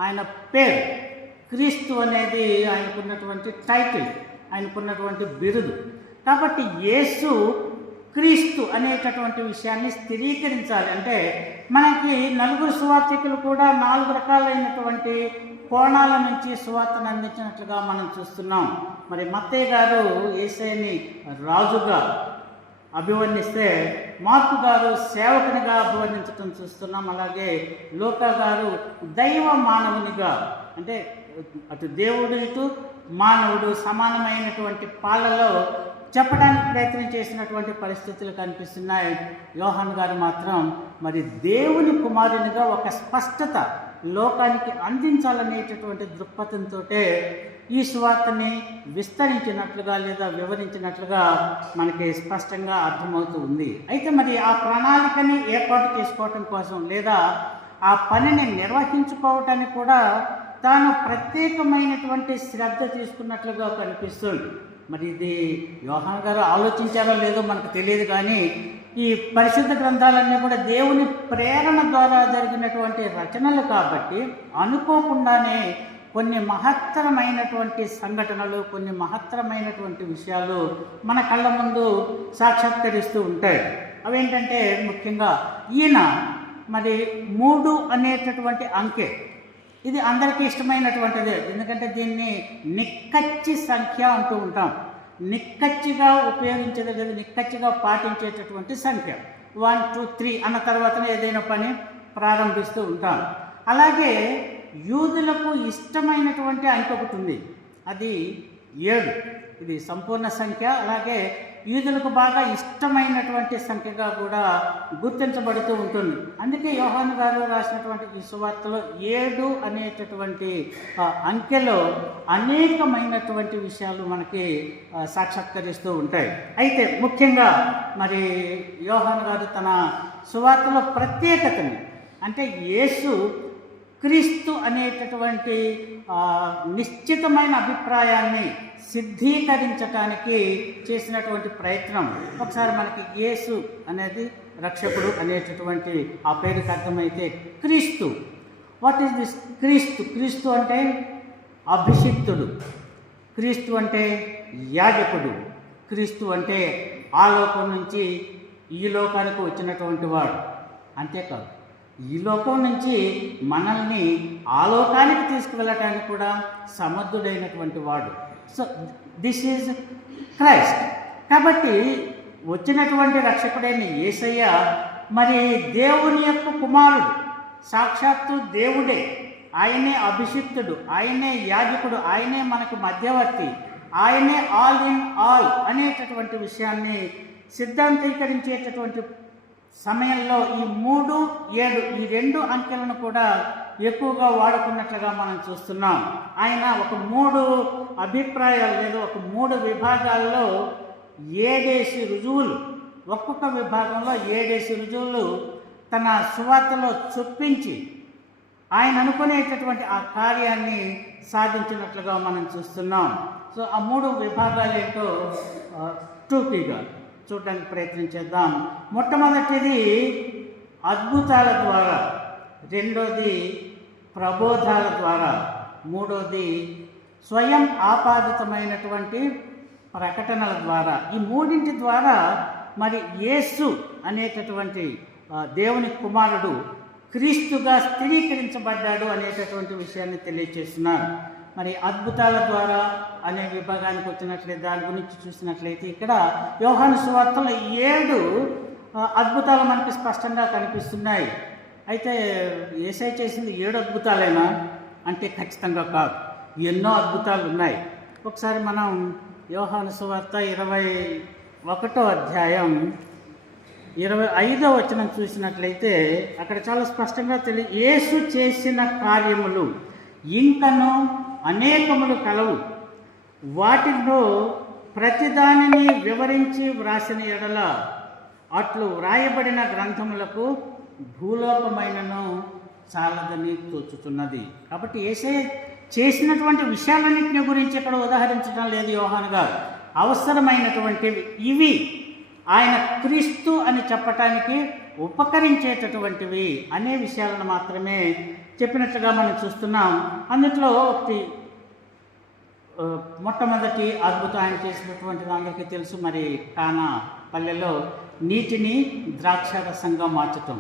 ఆయన పేరు, క్రీస్తు అనేది ఆయనకున్నటువంటి టైటిల్, ఆయనకున్నటువంటి బిరుదు. కాబట్టి యేసు క్రీస్తు అనేటటువంటి విషయాన్ని స్థిరీకరించాలి అంటే మనకి నలుగురు సువార్థికులు కూడా 4 రకాలైనటువంటి కోణాల నుంచి సువార్తను అందించినట్లుగా మనం చూస్తున్నాం. మరి మత్తయి గారు యేసయ్యని రాజుగా అభివర్ణిస్తే మార్కు గారు సేవకునిగా అభివర్ణించడం చూస్తున్నాం. అలాగే లూకా గారు దైవ మానవునిగా, అంటే అటు దేవుడు ఇటు మానవుడు సమానమైనటువంటి పాలలో చెప్పడానికి ప్రయత్నం చేసినటువంటి పరిస్థితులు కనిపిస్తున్నాయి. యోహాను గారు మాత్రం మరి దేవుని కుమారునిగా ఒక స్పష్టత లోకానికి అందించాలనేటటువంటి దృక్పథంతో ఈ సువార్తని విస్తరించినట్లుగా లేదా వివరించినట్లుగా మనకి స్పష్టంగా అర్థమవుతూ ఉంది. అయితే మరి ఆ ప్రణాళికని ఏర్పాటు చేసుకోవటం కోసం లేదా ఆ పనిని నిర్వహించుకోవటానికి కూడా తాను ప్రత్యేకమైనటువంటి శ్రద్ధ తీసుకున్నట్లుగా కనిపిస్తుంది. మరి ఇది యోహాను గారు ఆలోచించారో లేదో మనకు తెలియదు, కానీ ఈ పరిశుద్ధ గ్రంథాలన్నీ కూడా దేవుని ప్రేరణ ద్వారా జరిగినటువంటి రచనలు కాబట్టి అనుకోకుండానే కొన్ని మహత్తరమైనటువంటి సంఘటనలు, కొన్ని మహత్తరమైనటువంటి విషయాలు మన కళ్ళ ముందు సాక్షాత్కరిస్తూ ఉంటాయి. అవేంటంటే ముఖ్యంగా ఈయన మరి 3 అనేటటువంటి అంకె, ఇది అందరికీ ఇష్టమైనటువంటిదే. ఎందుకంటే దీన్ని నిక్కచ్చి సంఖ్య అంటూ ఉంటాం. నిక్కచ్చిగా ఉపయోగించేది, నిక్కచ్చిగా పాటించేటటువంటి సంఖ్య. 1, 2, 3 అన్న తర్వాతనే ఏదైనా పని ప్రారంభిస్తూ ఉంటాం. అలాగే యూదులకు ఇష్టమైనటువంటి అంకె ఒకటి ఉంది, అది 7. ఇది సంపూర్ణ సంఖ్య. అలాగే యూదులకు బాగా ఇష్టమైనటువంటి సంఖ్యగా కూడా గుర్తించబడుతూ ఉంటుంది. అందుకే యోహాను గారు రాసినటువంటి ఈ సువార్తలో 7 అనేటటువంటి అంకెలో అనేకమైనటువంటి విషయాలు మనకి సాక్షాత్కరిస్తూ ఉంటాయి. అయితే ముఖ్యంగా మరి యోహాను గారు తన సువార్తలో ప్రత్యేకతని, అంటే యేసు క్రీస్తు అనేటటువంటి నిశ్చితమైన అభిప్రాయాన్ని సిద్ధీకరించటానికి చేసినటువంటి ప్రయత్నం. ఒకసారి మనకి యేసు అనేది రక్షకుడు అనేటటువంటి ఆ పేరుకి అర్థమైతే క్రీస్తు, వాట్ ఈస్ దిస్ క్రీస్తు? క్రీస్తు అంటే అభిషిక్తుడు, క్రీస్తు అంటే యాజకుడు, క్రీస్తు అంటే ఆ లోకం నుంచి ఈ లోకానికి వచ్చినటువంటి వాడు. అంతేకాదు, ఈ లోకం నుంచి మనల్ని ఆ లోకానికి తీసుకువెళ్ళటానికి కూడా సమర్థుడైనటువంటి వాడు. So this is Christ. కాబట్టి వచ్చినటువంటి రక్షకుడైన యేసయ్య మరి దేవుని యొక్క కుమారుడు, సాక్షాత్తు దేవుడే. ఆయనే అభిషిక్తుడు, ఆయనే యాజకుడు, ఆయనే మనకు మధ్యవర్తి, ఆయనే ఆల్ ఇన్ ఆల్ అనేటటువంటి విషయాన్ని సిద్ధాంతీకరించేటటువంటి సమయంలో ఈ 3, 7 ఈ 2 అంకెలను కూడా ఎక్కువగా వాడుకున్నట్లుగా మనం చూస్తున్నాం. ఆయన ఒక 3 అభిప్రాయాలు లేదా ఒక 3 విభాగాల్లో 7 రుజువులు, ఒక్కొక్క విభాగంలో 7 రుజువులు తన సువార్తలో చొప్పించి ఆయన అనుకునేటటువంటి ఆ కార్యాన్ని సాధించినట్లుగా మనం చూస్తున్నాం. సో ఆ 3 విభాగాలు ఏంటో టూకీగా చూడడానికి ప్రయత్నం చేద్దాం. మొట్టమొదటిది అద్భుతాల ద్వారా, రెండోది ప్రబోధాల ద్వారా, మూడోది స్వయం ఆపాదితమైనటువంటి ప్రకటనల ద్వారా. ఈ 3 ద్వారా మరి యేసు అనేటటువంటి దేవుని కుమారుడు క్రీస్తుగా స్థిరీకరించబడ్డాడు అనేటటువంటి విషయాన్ని తెలియజేస్తున్నారు. మరి అద్భుతాల ద్వారా అనే విభాగానికి వచ్చినట్లయితే దాని గురించి చూసినట్లయితే ఇక్కడ యోహాను సువార్తలో 7 అద్భుతాలు మనకి స్పష్టంగా కనిపిస్తున్నాయి. అయితే యేసయ్య చేసింది 7 అద్భుతాలేనా అంటే ఖచ్చితంగా కాదు, ఎన్నో అద్భుతాలు ఉన్నాయి. ఒకసారి మనం యోహాను సువార్త 21వ అధ్యాయం 25వ వచనం చూసినట్లయితే అక్కడ చాలా స్పష్టంగా యేసు చేసిన కార్యములు ఇంకను అనేకములు కలవు, వాటిలో ప్రతిదానిని వివరించి వ్రాసిన ఎడల అట్లు వ్రాయబడిన గ్రంథములకు భూలోకమైనను చాలదని తోచుతున్నది. కాబట్టి యేసయ్య చేసినటువంటి విషయాలన్నింటిని గురించి ఇక్కడ ఉదాహరించడం లేదు యోహాను గారు. అవసరమైనటువంటివి ఇవి, ఆయన క్రీస్తు అని చెప్పటానికి ఉపకరించేటటువంటివి అనే విషయాలను మాత్రమే చెప్పినట్లుగా మనం చూస్తున్నాం. అందులో ఒకటి మొట్టమొదటి అద్భుతం ఆయన చేసినటువంటిది అందరికీ తెలుసు. మరి కానా పల్లెలో నీటిని ద్రాక్షారసంగా మార్చటం,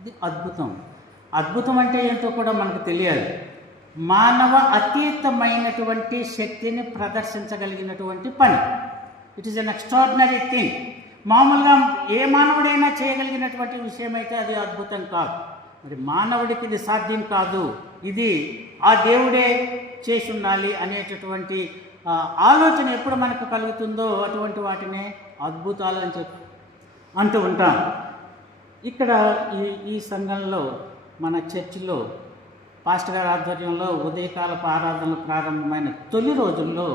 ఇది అద్భుతం. అద్భుతం అంటే ఏంటో కూడా మనకు తెలియాలి. మానవ అతీతమైనటువంటి శక్తిని ప్రదర్శించగలిగినటువంటి పని. It is an extraordinary thing. మామూలుగా ఏ మానవుడైనా చేయగలిగినటువంటి విషయం అయితే అది అద్భుతం కాదు. మరి మానవుడికి ఇది సాధ్యం కాదు, ఇది ఆ దేవుడే చేసి ఉండాలి అనేటటువంటి ఆలోచన ఎప్పుడు మనకు కలుగుతుందో అటువంటి వాటినే అద్భుతాలు అని అంటూ ఉంటాం. ఇక్కడ ఈ సంఘంలో మన చర్చిలో పాస్టర్ గారి ఆధ్వర్యంలో ఉదయకాలపు ఆరాధనలు ప్రారంభమైన తొలి రోజుల్లో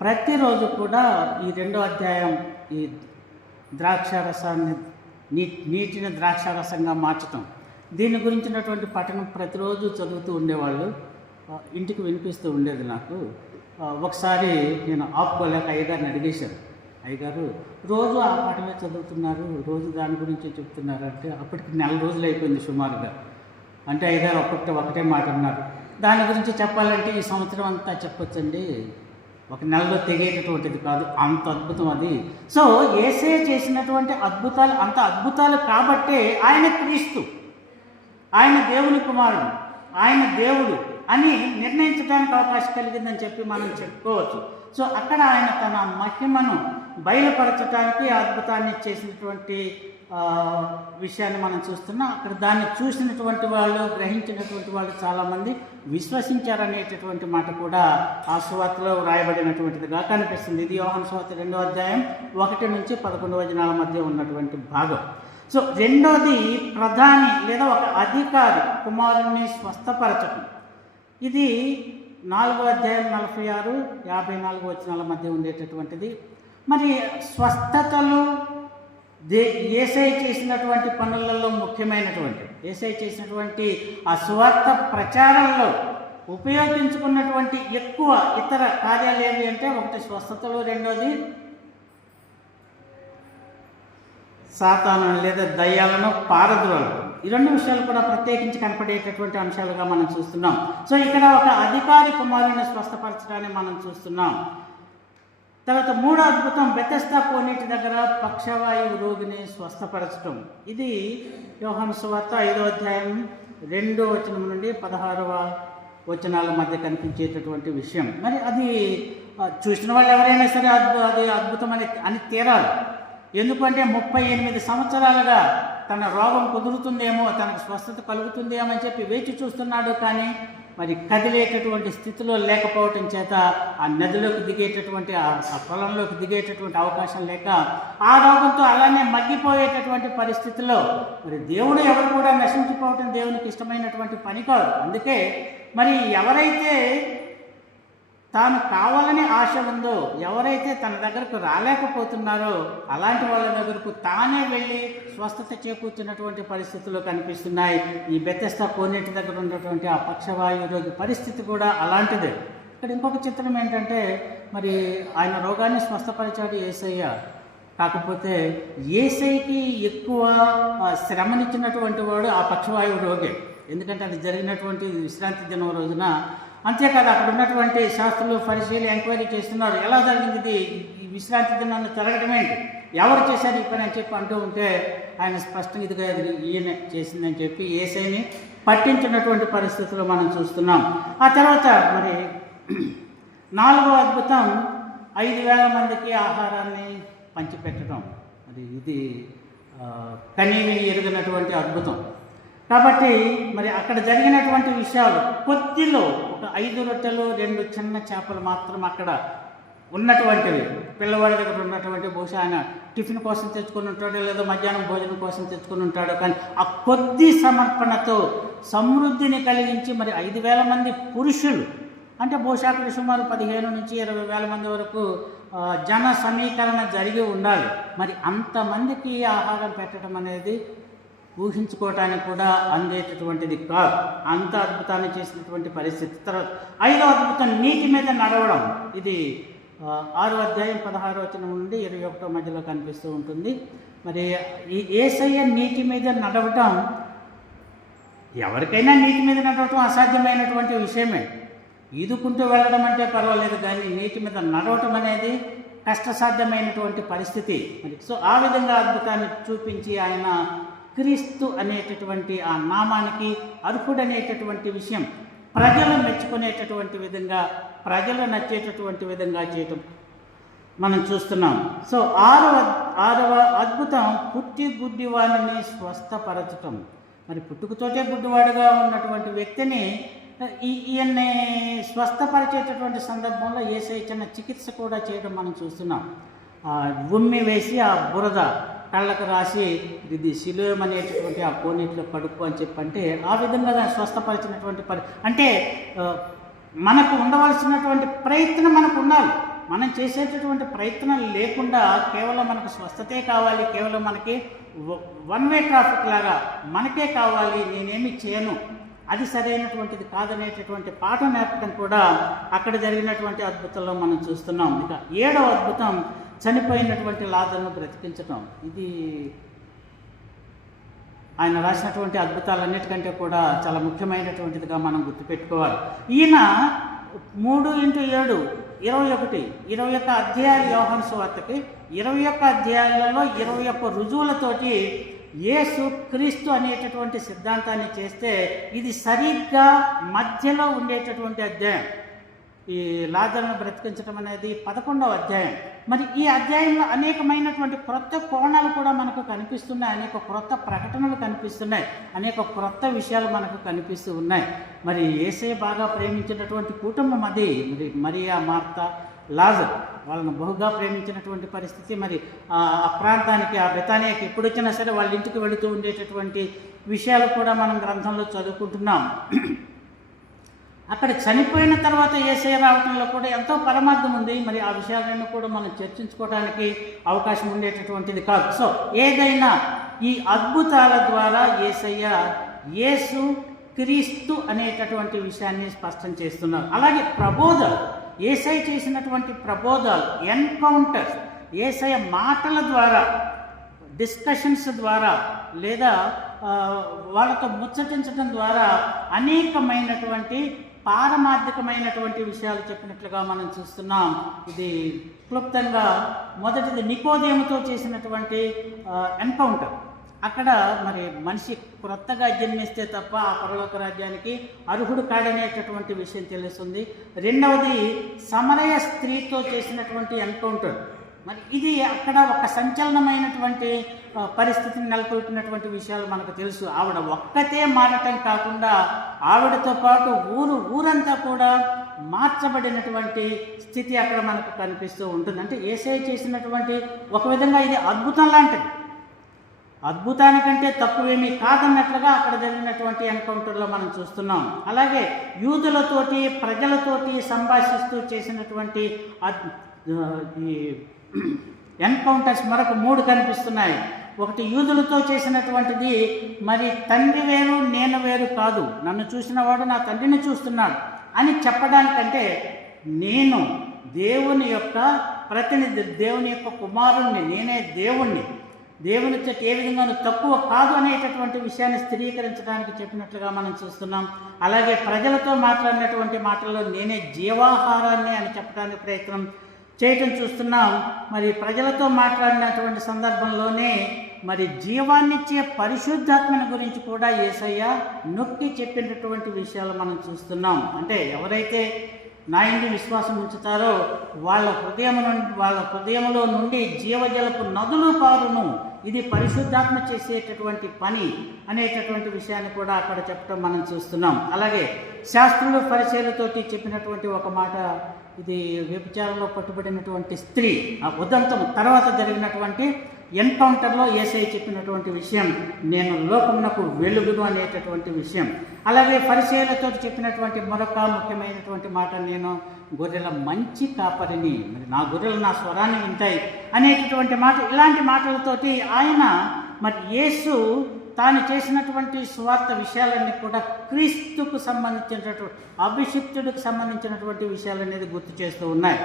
ప్రతిరోజు కూడా ఈ 2వ అధ్యాయం ఈ ద్రాక్షారసాన్ని నీటిని ద్రాక్షారసంగా మార్చటం, దీని గురించినటువంటి పఠనం ప్రతిరోజు చదువుతూ ఉండేవాళ్ళు. ఇంటికి వినిపిస్తూ ఉండేది నాకు. ఒకసారి నేను ఆపుకోలేక అయ్యగారిని అడిగేశాను, అయ్యగారు రోజు ఆ పాఠమే చదువుతున్నారు, రోజు దాని గురించి చెప్తున్నారు అంటే అప్పటికి 4 రోజులు అయిపోయింది సుమారుగా. అంటే అయ్యగారు ఒకటే మాట అన్నారు, దాని గురించి చెప్పాలంటే ఈ సంవత్సరం అంతా చెప్పొచ్చండి, 1 నెలలో తెగేటటువంటిది కాదు, అంత అద్భుతం అది. సో యేసయ్య చేసినటువంటి అద్భుతాలు అంత అద్భుతాలు కాబట్టే ఆయన క్రీస్తు, ఆయన దేవుని కుమారుడు, ఆయన దేవుడు అని నిర్ణయించడానికి అవకాశం కలిగిందని చెప్పి మనం చెప్పుకోవచ్చు. సో అక్కడ ఆయన తన మహిమను బయలుపరచడానికి అద్భుతాన్ని చేసినటువంటి విషయాన్ని మనం చూస్తున్నాం. అక్కడ దాన్ని చూసినటువంటి వాళ్ళు, గ్రహించినటువంటి వాళ్ళు చాలామంది విశ్వసించారనేటటువంటి మాట కూడా ఆ సువార్తలో వ్రాయబడినటువంటిదిగా కనిపిస్తుంది. ఇది యోహాను సువార్త 2వ అధ్యాయం 1 నుంచి 11 వచనాల మధ్య ఉన్నటువంటి భాగం. సో రెండోది ప్రధాని లేదా ఒక అధికారి కుమారుణ్ణి స్వస్థపరచడం. ఇది 4వ అధ్యాయం 46, 54 వచనాల మధ్య ఉండేటటువంటిది. మరి స్వస్థతలు యేసయ్య చేసినటువంటి పనులలో ముఖ్యమైనటువంటి, యేసయ్య చేసినటువంటి ఆ సువార్త ప్రచారంలో ఉపయోగించుకున్నటువంటి ఎక్కువ ఇతర కార్యాలు ఏవి అంటే, ఒకటి స్వస్థతలు, రెండోది సాతాను లేదా దయ్యాలను పారద్రోలడం. ఈ 2 విషయాలు కూడా ప్రత్యేకించి కనపడేటటువంటి అంశాలుగా మనం చూస్తున్నాం. సో ఇక్కడ ఒక అధికారి కుమారుని స్వస్థపరచడాన్ని మనం చూస్తున్నాం. తర్వాత మూడో అద్భుతం బెతెస్దా కోనేటి దగ్గర పక్షవాయువు రోగిని స్వస్థపరచడం. ఇది యోహాను సువార్త 5వ అధ్యాయం 2వ వచనం నుండి 16వ వచనాల మధ్య కనిపించేటటువంటి విషయం. మరి అది చూసిన వాళ్ళు ఎవరైనా సరే అది అద్భుతం అని తీరాలి. ఎందుకంటే 38 సంవత్సరాలుగా తన రోగం కుదురుతుందేమో, తనకు స్వస్థత కలుగుతుందేమో అని చెప్పి వేచి చూస్తున్నాడు. కానీ మరి కదిలేటటువంటి స్థితిలో లేకపోవటం చేత ఆ నదిలోకి దిగేటటువంటి ఆ పొలంలోకి దిగేటటువంటి అవకాశం లేక ఆ రోగంతో అలానే మగ్గిపోయేటటువంటి పరిస్థితిలో మరి దేవుడు ఎవరు కూడా నశించిపోవటం దేవునికి ఇష్టమైనటువంటి పని కాదు. అందుకే మరి ఎవరైతే తాను కావాలని ఆశ ఉందో, ఎవరైతే తన దగ్గరకు రాలేకపోతున్నారో అలాంటి వాళ్ళ దగ్గరకు తానే వెళ్ళి స్వస్థత చేకూర్చినటువంటి పరిస్థితులు కనిపిస్తున్నాయి. ఈ బెతెస్దా కోనేటి దగ్గర ఉన్నటువంటి ఆ పక్షవాయు రోగి పరిస్థితి కూడా అలాంటిదే. ఇక్కడ ఇంకొక చిత్రం ఏంటంటే మరి ఆయన రోగాన్ని స్వస్థపరిచాడు యేసయ్య. కాకపోతే యేసయ్యకి ఎక్కువ శ్రమనిచ్చినటువంటి వాడు ఆ పక్షవాయువు రోగే. ఎందుకంటే అది జరిగినటువంటి విశ్రాంతి దినం రోజున. అంతేకాదు అక్కడ ఉన్నటువంటి శాస్త్రులు పరిశీలి ఎంక్వైరీ చేస్తున్నారు, ఎలా జరిగింది ఇది, ఈ విశ్రాంతి దినాన్ని జరగడం ఏంటి, ఎవరు చేశారు ఈ పని అని చెప్పి అంటూ ఉంటే ఆయన స్పష్టంగా ఇదిగా ఈయన చేసిందని చెప్పి యేసయ్యని పట్టించినటువంటి పరిస్థితులు మనం చూస్తున్నాం. ఆ తర్వాత మరి 4వ అద్భుతం 5,000 మందికి ఆహారాన్ని పంచిపెట్టడం. మరి ఇది కనీవిని ఎరుగినటువంటి అద్భుతం. కాబట్టి మరి అక్కడ జరిగినటువంటి విషయాలు కొద్దిలో ఒక 5 రొట్టెలు 2 చిన్న చేపలు మాత్రం అక్కడ ఉన్నటువంటివి. పిల్లవాడి దగ్గర ఉన్నటువంటి బహుశా ఆయన టిఫిన్ కోసం తెచ్చుకుని ఉంటాడు, లేదా మధ్యాహ్నం భోజనం కోసం తెచ్చుకుని ఉంటాడు. కానీ ఆ కొద్ది సమర్పణతో సమృద్ధిని కలిగించి మరి 5,000 మంది పురుషులు, అంటే బహుశా అక్కడ సుమారు 15 నుంచి 20,000 మంది వరకు జన సమీకరణ జరిగి ఉండాలి. మరి అంతమందికి ఆహారం పెట్టడం అనేది ఊహించుకోవటానికి కూడా అందేటటువంటిది కాదు. అంత అద్భుతాన్ని చేసినటువంటి పరిస్థితి. తర్వాత 5వ అద్భుతం నీటి మీద నడవడం. ఇది 6వ అధ్యాయం 16వ వచనం నుండి 21వ మధ్యలో కనిపిస్తూ ఉంటుంది. మరి ఈ యేసయ్య నీటి మీద నడవటం, ఎవరికైనా నీటి మీద నడవటం అసాధ్యమైనటువంటి విషయమే. ఈదుకుంటూ వెళ్ళడం అంటే పర్వాలేదు, కానీ నీటి మీద నడవటం అనేది కష్టసాధ్యమైనటువంటి పరిస్థితి. మరి సో ఆ విధంగా అద్భుతాన్ని చూపించి ఆయన క్రీస్తు అనేటటువంటి ఆ నామానికి అర్హుడనేటటువంటి విషయం ప్రజలు మెచ్చుకునేటటువంటి విధంగా, ప్రజలు నచ్చేటటువంటి విధంగా చేయటం మనం చూస్తున్నాం. సో 6వ అద్భుతం పుట్టి గుడ్డివాడిని స్వస్థపరచటం. మరి పుట్టుకతోటే గుడ్డివాడుగా ఉన్నటువంటి వ్యక్తిని ఈయన్ని స్వస్థపరిచేటటువంటి సందర్భంలో యేసయ్య చిన్న చికిత్స కూడా చేయడం మనం చూస్తున్నాం. ఉమ్మి వేసి ఆ బురద కళ్ళకు రాసి ఇది శిలోయం అనేటటువంటి ఆ కోనేటిలో కడుపు అని చెప్పంటే ఆ విధంగా దాన్ని స్వస్థపరిచినటువంటి అంటే మనకు ఉండవలసినటువంటి ప్రయత్నం మనకు ఉండాలి. మనం చేసేటటువంటి ప్రయత్నం లేకుండా కేవలం మనకు స్వస్థతే కావాలి, కేవలం మనకి 1 వే ట్రాఫిక్ లాగా మనకే కావాలి, నేనేమి చేయను, అది సరైనటువంటిది కాదనేటటువంటి పాఠం నేర్పడం కూడా అక్కడ జరిగినటువంటి అద్భుతంలో మనం చూస్తున్నాం. ఇక 7వ అద్భుతం చనిపోయినటువంటి లాజరును బ్రతికించటం. ఇది ఆయన రాసినటువంటి అద్భుతాలన్నిటికంటే కూడా చాలా ముఖ్యమైనటువంటిదిగా మనం గుర్తుపెట్టుకోవాలి. ఈయన 3x7 21 అధ్యాయాలు యోహాను సువార్తకి 21 అధ్యాయాలలో 21 రుజువులతోటి యేసు క్రీస్తు అనేటటువంటి సిద్ధాంతాన్ని చేస్తే ఇది సరిగ్గా మధ్యలో ఉండేటటువంటి అధ్యాయం. ఈ లాజరును బ్రతికించడం అనేది 11వ అధ్యాయం. మరి ఈ అధ్యాయంలో అనేకమైనటువంటి క్రొత్త కోణాలు కూడా మనకు కనిపిస్తున్నాయి, అనేక క్రొత్త ప్రకటనలు కనిపిస్తున్నాయి, అనేక క్రొత్త విషయాలు మనకు కనిపిస్తూ ఉన్నాయి. మరి యేసయ్య బాగా ప్రేమించినటువంటి కుటుంబం అది. మరి మరియా, మార్తా, లాజరు వాళ్ళను బహుగా ప్రేమించినటువంటి పరిస్థితి. మరి ఆ ప్రాంతానికి, ఆ బెతానియాకి ఎప్పుడు వచ్చినా సరే వాళ్ళ ఇంటికి వెళుతూ ఉండేటటువంటి విషయాలు కూడా మనం గ్రంథంలో చదువుకుంటున్నాం. అక్కడ చనిపోయిన తర్వాత యేసయ్య రావడంలో కూడా ఎంతో పరమార్థం ఉంది. మరి ఆ విషయాలను కూడా మనం చర్చించుకోవడానికి అవకాశం ఉండేటటువంటిది కాదు. సో ఏదైనా ఈ అద్భుతాల ద్వారా యేసయ్య యేసు క్రీస్తు అనేటటువంటి విషయాన్ని స్పష్టం చేస్తున్నారు. అలాగే ప్రబోధాలు, యేసయ్య చేసినటువంటి ప్రబోధాలు, ఎన్కౌంటర్స్, యేసయ్య మాటల ద్వారా, డిస్కషన్స్ ద్వారా, లేదా వాళ్ళతో ముచ్చటించడం ద్వారా అనేకమైనటువంటి పారమార్థికమైనటువంటి విషయాలు చెప్పినట్లుగా మనం చూస్తున్నాం. ఇది క్లుప్తంగా మొదటిది నికోదేముతో చేసినటువంటి ఎన్కౌంటర్. అక్కడ మరి మనిషి క్రొత్తగా జన్మిస్తే తప్ప ఆ పరలోక రాజ్యానికి అర్హుడు కాడనేటటువంటి విషయం తెలుస్తుంది. రెండవది సమరయ స్త్రీతో చేసినటువంటి ఎన్కౌంటర్. మరి ఇది అక్కడ ఒక సంచలనమైనటువంటి పరిస్థితిని నెలకొల్పినటువంటి విషయాలు మనకు తెలుసు. ఆవిడ ఒక్కతే మారటం కాకుండా ఆవిడతో పాటు ఊరంతా కూడా మార్చబడినటువంటి స్థితి అక్కడ మనకు కనిపిస్తూ ఉంటుంది. అంటే యేసయ్య చేసినటువంటి ఒక విధంగా ఇది అద్భుతం లాంటిది. అద్భుతానికంటే తక్కువేమీ కాదన్నట్లుగా అక్కడ జరిగినటువంటి ఎన్కౌంటర్లో మనం చూస్తున్నాం. అలాగే యూదులతోటి ప్రజలతోటి సంభాషిస్తూ చేసినటువంటి ఈ ఎన్కౌంటర్స్ మరొక 3 కనిపిస్తున్నాయి. ఒకటి యూదులతో చేసినటువంటిది, మరి తండ్రి వేరు నేను వేరు కాదు, నన్ను చూసినవాడు నా తండ్రిని చూస్తున్నాడు అని చెప్పడానికంటే నేను దేవుని యొక్క ప్రతినిధి, దేవుని యొక్క కుమారుణ్ణి, నేనే దేవుణ్ణి, దేవుని చేత ఏ విధంగానూ తక్కువ కాదు అనేటటువంటి విషయాన్ని స్థిరీకరించడానికి చెప్పినట్లుగా మనం చూస్తున్నాం. అలాగే ప్రజలతో మాట్లాడినటువంటి మాటల్లో నేనే జీవాహారాన్ని అని చెప్పడానికి ప్రయత్నం చేయటం చూస్తున్నాం. మరి ప్రజలతో మాట్లాడినటువంటి సందర్భంలోనే మరి జీవాన్నిచ్చే పరిశుద్ధాత్మని గురించి కూడా యేసయ్య నొక్కి చెప్పినటువంటి విషయాలు మనం చూస్తున్నాం. అంటే ఎవరైతే నా యందు విశ్వాసం ఉంచుతారో వాళ్ళ హృదయంలో నుండి జీవజలపు నదులు పారును, ఇది పరిశుద్ధాత్మ చేసేటటువంటి పని అనేటటువంటి విషయాన్ని కూడా అక్కడ చెప్పడం మనం చూస్తున్నాం. అలాగే శాస్త్రులు పరిచయాలతోటి చెప్పినటువంటి ఒక మాట, ఇది వ్యభిచారంలో పట్టుబడినటువంటి స్త్రీ ఆ ఉదంతం తర్వాత జరిగినటువంటి ఎన్కౌంటర్లో యేసయ్య చెప్పినటువంటి విషయం, నేను లోకమునకు వెలుగును అనేటటువంటి విషయం. అలాగే పరిచయాలతో చెప్పినటువంటి మరొక ముఖ్యమైనటువంటి మాట, నేను గొర్రెల మంచి కాపరిని, మరి నా గొర్రెలు నా స్వరాన్ని వింటాయి అనేటటువంటి మాట. ఇలాంటి మాటలతోటి ఆయన మరి యేసు తాను చేసినటువంటి సువార్త విషయాలన్నీ కూడా క్రీస్తుకు సంబంధించినటువంటి అభిషిక్తుడికి సంబంధించినటువంటి విషయాలనేది గుర్తు చేస్తూ ఉన్నాయి.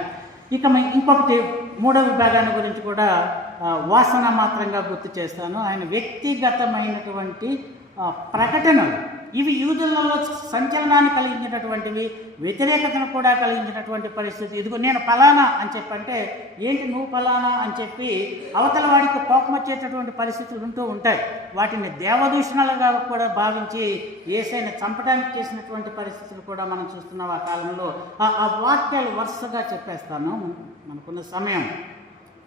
ఇక ఇంకొకటి 3వ విభాగాన్ని గురించి కూడా వాసన మాత్రంగా గుర్తు చేస్తాను. ఆయన వ్యక్తిగతమైనటువంటి ప్రకటనలు, ఇవి యూదులలో సంచలనాన్ని కలిగించినటువంటివి, వ్యతిరేకతను కూడా కలిగించినటువంటి పరిస్థితి. ఇదిగో నేను ఫలానా అని చెప్పంటే, ఏంటి నువ్వు ఫలానా అని చెప్పి అవతల వాడికి కోపం వచ్చేటటువంటి పరిస్థితులు ఉంటూ ఉంటాయి. వాటిని దేవదూషణలుగా కూడా భావించి యేసయ్యని చంపడానికి చేసినటువంటి పరిస్థితులు కూడా మనం చూస్తున్నాం. ఆ కాలంలో ఆ వాక్యాలు వరుసగా చెప్పేస్తాను, మనకున్న సమయం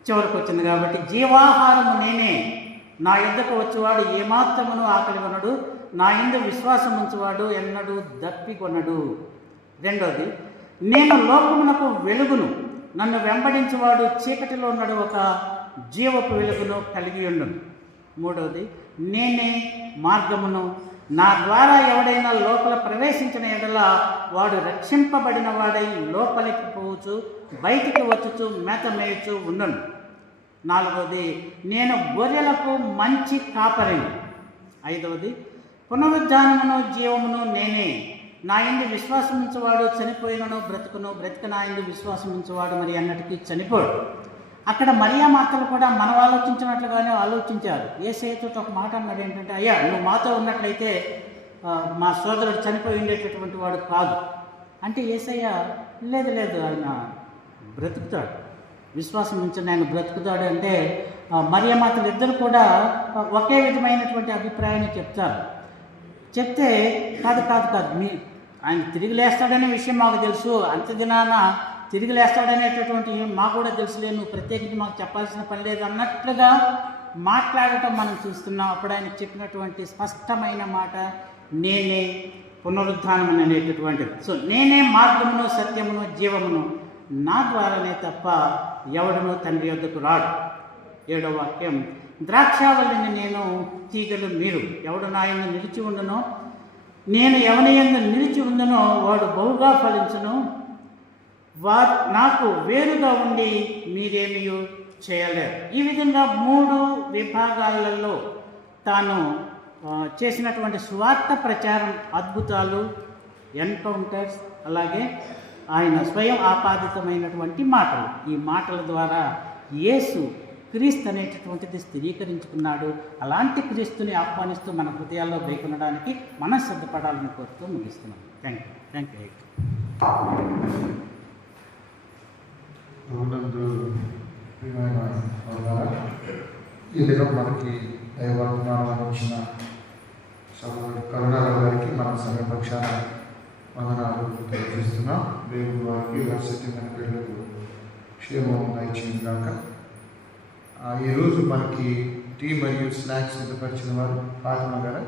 చివరికి వచ్చింది కాబట్టి. జీవాహారము నేనే, నా యుద్ధకు వచ్చేవాడు ఏమాత్రమును ఆకలి కొనడు, నా యందు విశ్వాసం ఉంచువాడు ఎన్నడూ దప్పికొనడు. రెండోది, నేను లోకమునకు వెలుగును, నన్ను వెంబడించేవాడు చీకటిలో ఉన్నాడు ఒక జీవపు వెలుగును కలిగి ఉండును. మూడవది, నేనే మార్గమును, నా ద్వారా ఎవడైనా లోపల ప్రవేశించిన ఎడల వాడు రక్షింపబడిన వాడై లోపలికి పోవచ్చు, బయటికి వచ్చుచు మేత మేయచ్చు ఉండును. నాలుగవది, నేను గొర్రెలకు మంచి కాపరిని. ఐదవది, పునరుద్ధానమును జీవమును నేనే, నా యందు విశ్వాసం ఉంచేవాడు చనిపోయినను బ్రతుకును, బ్రతిక నా యందు విశ్వాసం ఉంచేవాడు మరి అన్నటికీ చనిపోడు. అక్కడ మరియా మాతలు కూడా మనం ఆలోచించినట్లుగానే ఆలోచించారు. యేసయ్యతో ఒక మాట అన్నాడు, ఏంటంటే, అయ్యా నువ్వు మాతో ఉన్నట్లయితే మా సోదరుడు చనిపోయి ఉండేటటువంటి వాడు కాదు అంటే, యేసయ్య లేదు ఆయన బ్రతుకుతాడు, విశ్వాసం ఉంచండి ఆయన బ్రతుకుతాడు అంటే, మరియా మాతలు ఇద్దరు కూడా ఒకే విధమైనటువంటి అభిప్రాయాన్ని చెప్తారు. చెప్తే కాదు ఆయన తిరిగి లేస్తాడనే విషయం మాకు తెలుసు, అంత్యదినాన తిరిగి లేస్తాడనేటటువంటి మాకు కూడా తెలుసులే, నువ్వు ప్రత్యేకించి మాకు చెప్పాల్సిన పని లేదు అన్నట్లుగా మాట్లాడటం మనం చూస్తున్నాం. అప్పుడు ఆయన చెప్పినటువంటి స్పష్టమైన మాట, నేనే పునరుద్ధానం అనేటటువంటిది. సో నేనే మార్గమును సత్యమును జీవమును, నా ద్వారానే తప్ప ఎవడునూ తండ్రి యొద్దకు రాడు. 7వ వాక్యం, ద్రాక్షావల్లిని నేను, తీగలు మీరు, ఎవడు నా యందు నిలిచి ఉండునో, నేను ఎవని యందు నిలిచి ఉండునో వాడు బహుగా ఫలించును, నాకు వేరుగా ఉండి మీరేమీ చేయలేరు. ఈ విధంగా 3 విభాగాలలో తాను చేసినటువంటి స్వార్థ ప్రచారం, అద్భుతాలు, ఎన్కౌంటర్స్, అలాగే ఆయన స్వయం ఆపాదితమైనటువంటి మాటలు, ఈ మాటల ద్వారా యేసు క్రీస్తు అనేటటువంటిది స్థిరీకరించుకున్నాడు. అలాంటి క్రీస్తుని ఆహ్వానిస్తూ మన హృదయాల్లో వేకొనడానికి మనం సిద్ధపడాలని కోరుతూ ముగిస్తున్నాం. Thank you. ప్రభునందు ప్రియమైన వారులారా, ఈ దినం మనకి దైవవర్తమానం ఇచ్చిన సోదరుడు కరుణారావు గారికి మన సమయపక్షాన వందనాలు తెలియజేస్తున్నాం. దేవుడు వారికి వర్షితమైన పిల్లలకు క్షేమం దయచేయను గాక. ఈరోజు మనకి టీ మరియు స్నాక్స్ సిద్ధపరిచిన వారు ఫాతిమా గారు,